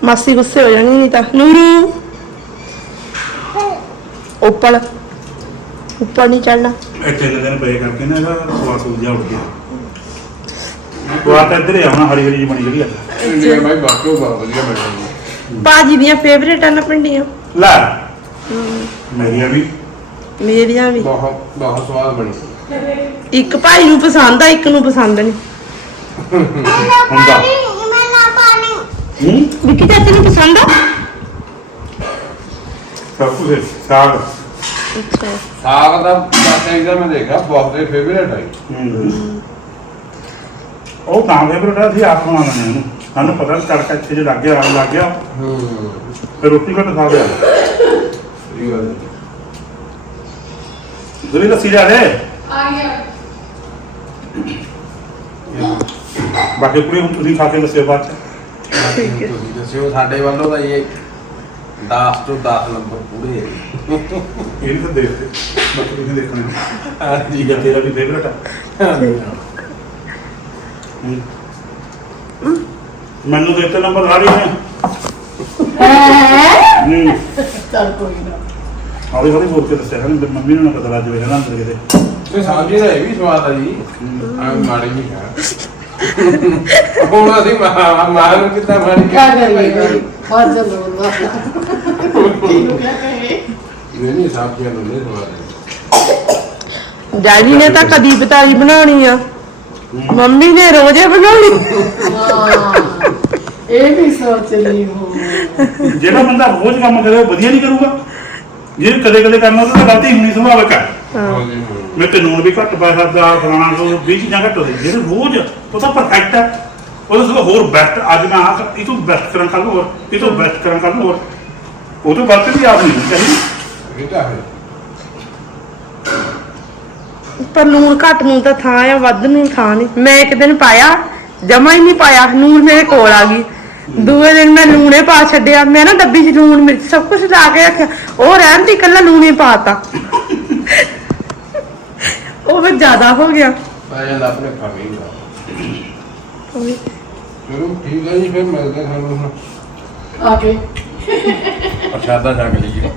ਮਾਸੀ ਗੁੱਸੇ ਹੋ ਜਾਣੀ ਨਹੀਂ ਤਾਂ। ਨੂਰੂ! ਉੱਪਰ। ਉੱਪਰ ਨਹੀਂ ਚੜਨਾ ਇਹ ਤਿੰਨ ਦਿਨ ਪਏ ਕਰਕੇ ਨਾ ਇਹਦਾ ਸਵਾਸ ਹੋ ਜਾ ਉੱਡ ਗਿਆ। ਉਹ ਤਾਂ ਇੱਧਰ ਹੀ ਆਉਣਾ ਹਰੀ ਹਰੀ ਜਿਹੀ ਬਣੀ ਜਿਹੜੀ ਆ। ਭਿੰਡੀਆਂ ਭਾਈ ਬਾਕੀ ਬਹੁਤ ਵਧੀਆ ਬਣਾਉਂਦੀ ਬਾਜੀ ਦੀਆਂ ਫੇਵਰੇਟ ਆ ਨਾ ਪਿੰਡੀਆਂ ਲੈ। ਮੇਰੀਆਂ ਵੀ। ਮੇਰੀਆਂ ਵੀ। ਬਹੁਤ ਬਹੁਤ ਸਵਾਦ ਬਣੀ। ਇੱਕ ਭਾਈ ਨੂੰ ਪਸੰਦ ਆ ਇੱਕ ਨੂੰ ਪਸੰਦ ਨਹੀਂ। ਹੁੰਦਾ। ਹੂੰ ਵਿੱਕੀ ਚਾਚੇ ਨੂੰ ਪਸੰਦ ਆ? ਸਭ ਕੁਝ ਸਾਗ। ਅੱਛਾ। ਸਾਗ ਦਾ ਬਾਟਾ ਇਹਦਾ ਮੈਂ ਦੇਖਿਆ ਬਹੁਤ ਦੇ ਫੇਵਰੇਟ ਹੈ ਹੂੰ। ਉਹ ਤਾਂ ਫੇਵਰਟ ਸੀ ਆਪ ਬਣਾ ਲੈਣੇ ਉਹਨੂੰ ਸਾਨੂੰ ਪਤਾ ਨੀ ਤੜਕਾ ਇੱਥੇ ਜੇ ਲੱਗ ਗਿਆ ਲੱਗ ਗਿਆ। ਹੂੰ। ਫਿਰ ਰੋਟੀ ਘੱਟ ਖਾ ਗਿਆ ਇਹ ਗੱਲ ਦੁਰੀ ਲੱਸੀ ਜਾ ਦੇ। ਆ ਗਿਆ ਬਾਕੀ ਕੁੜੀ ਹੁਣ ਤੁਸੀਂ ਖਾ ਕੇ ਦੱਸਿਓ ਬਾਅਦ ਚ। ਤੁਸੀਂ ਦੱਸਿਓ ਸਾਡੇ ਵੱਲੋਂ ਤਾਂ ਇਹ 10 ਤੋਂ 10 ਨੰਬਰ ਪੂਰੇ ਹੈ ਇਹ ਤਾਂ ਦੇਖਦੇ ਬਾਕੀ ਤੁਸੀਂ ਦੇਖਣੇ ਹਾਂਜੀ। ਜਾਂ ਤੇਰਾ ਵੀ ਫੇਵਰਟ ਆ। ਹੂੰ। ਮੈਨੂੰ ਦੇ ਤੇ ਨੰਬਰ ਆ ਰਹੀ ਹੈ? ਹੂੰ। ਚੱਲ ਕੋਈ ਨਾ। ਹੌਲੀ ਹੌਲੀ ਬੋਲ ਕੇ ਦੱਸਿਆ ਹਨ ਮੰਮੀ ਨੂੰ ਨਾ ਪਤਾ ਲੱਗ ਜਾਵੇ ਨਾ ਅੰਦਰ ਕਿਤੇ। ਤੇ ਸਬਜ਼ੀ ਦਾ ਇਹ ਵੀ ਸਵਾਦ ਆ ਜੀ ਆ ਮਾੜੀ ਨਹੀਂ ਹੈ ਹੁਣ ਅਸੀਂ ਮਾਂ ਮਾਂ ਨੂੰ ਕਿੱਦਾਂ ਮਾਰੀ ਕੀ ਕਰੀਏ ਭਾਈ ਹਰ ਜਨ ਕਿਆ ਕਹੇ ਨਹੀਂ ਨਹੀਂ ਸਬਜ਼ੀਆਂ ਨੂੰ ਨਹੀਂ ਸਵਾਦ ਹੈ ਡੈਡੀ ਨੇ ਤਾਂ ਕਦੀ ਬਤਾਈ ਬਣਾਉਣੀ ਆ ਮੰਮੀ ਨੇ ਰੋਜ਼ੇ ਬਣਾਉਣੀ ਹਾਂ ਇਹ ਵੀ ਸੋਚ ਲਈ ਹੋ ਜਿਹੜਾ ਬੰਦਾ ਰੋਜ਼ ਕੰਮ ਕਰੇ ਉਹ ਵਧੀਆ ਨਹੀਂ ਕਰੂਗਾ ਜੇ ਕਦੇ ਕਦੇ ਕਰਨਾ ਤਾਂ ਗਲਤੀ ਹੋਣੀ ਸੁਭਾਵਿਕ ਹੈ। ਹਾਂਜੀ ਮੈਂ ਤੇ ਨੂਨ ਵੀ ਘੱਟ ਪਾਇਆ ਦਾ ਫਲਾਣਾ ਤੋਂ 20 ਚੀਜ਼ਾਂ ਘੱਟ ਹੋ ਗਈ ਜਿਹੜੇ ਰੋਜ਼ ਉਹ ਤਾਂ ਪਰਫੈਕਟ ਹੈ। ਉਹਦੇ ਤੋਂ ਹੋਰ ਬੈਸਟ ਅੱਜ ਮੈਂ ਆਹ ਕਰ- ਇਹ ਤੋਂ ਬੈਸਟ ਕਰਾਂ ਕੱਲ ਹੋਰ ਇਹ ਤੋਂ ਬੈਸਟ ਕਰਾਂ ਕੱਲ ਹੋਰ। ਉਹ ਤੋਂ ਗਲਤ ਵੀ ਆਪ ਨਹੀਂ ਚਾਹੀਦੀ ਇਹ ਤਾਂ ਹੈ। ਪਰ ਲੂਣ ਘੱਟ ਨੂੰ ਤਾਂ ਥਾਂ ਆ ਵੱਧ ਨੂੰ ਥਾਂ ਨਹੀਂ। ਮੈਂ ਇੱਕ ਦਿਨ ਪਾਇਆ ਜਮਾ ਹੀ ਨਹੀਂ ਪਾਇਆ ਨੂਣ ਮੇਰੇ ਕੋਲ ਆ ਗਈ। ਦੂਏ ਦਿਨ ਮੈਂ ਲੂਣੇ ਪਾ ਛੱਡਿਆ ਮੈਂ ਨਾ ਡੱਬੀ 'ਚ ਲੂਣ ਮਿਰਚ ਸਭ ਕੁਝ ਲਾ ਕੇ ਰੱਖਿਆ। ਉਹ ਰਹਿਣ ਦੀ ਕੱਲਾ ਲੂਣੇ ਪਾਤਾ। ਉਹ ਫਿਰ ਜ਼ਿਆਦਾ ਹੋ ਗਿਆ। ਆ ਜਾਂਦਾ ਆਪਣੇ ਖਾਵੇਗਾ ਚਲੋ ਠੀਕ ਹੈ ਜੀ ਫਿਰ ਮਿਲਦੇ ਹਾਂ ਤੁਹਾਨੂੰ ਹੁਣ। ਆ ਕੇ। ਪ੍ਰਸ਼ਾਦਾ ਛਕ ਲਈਏ।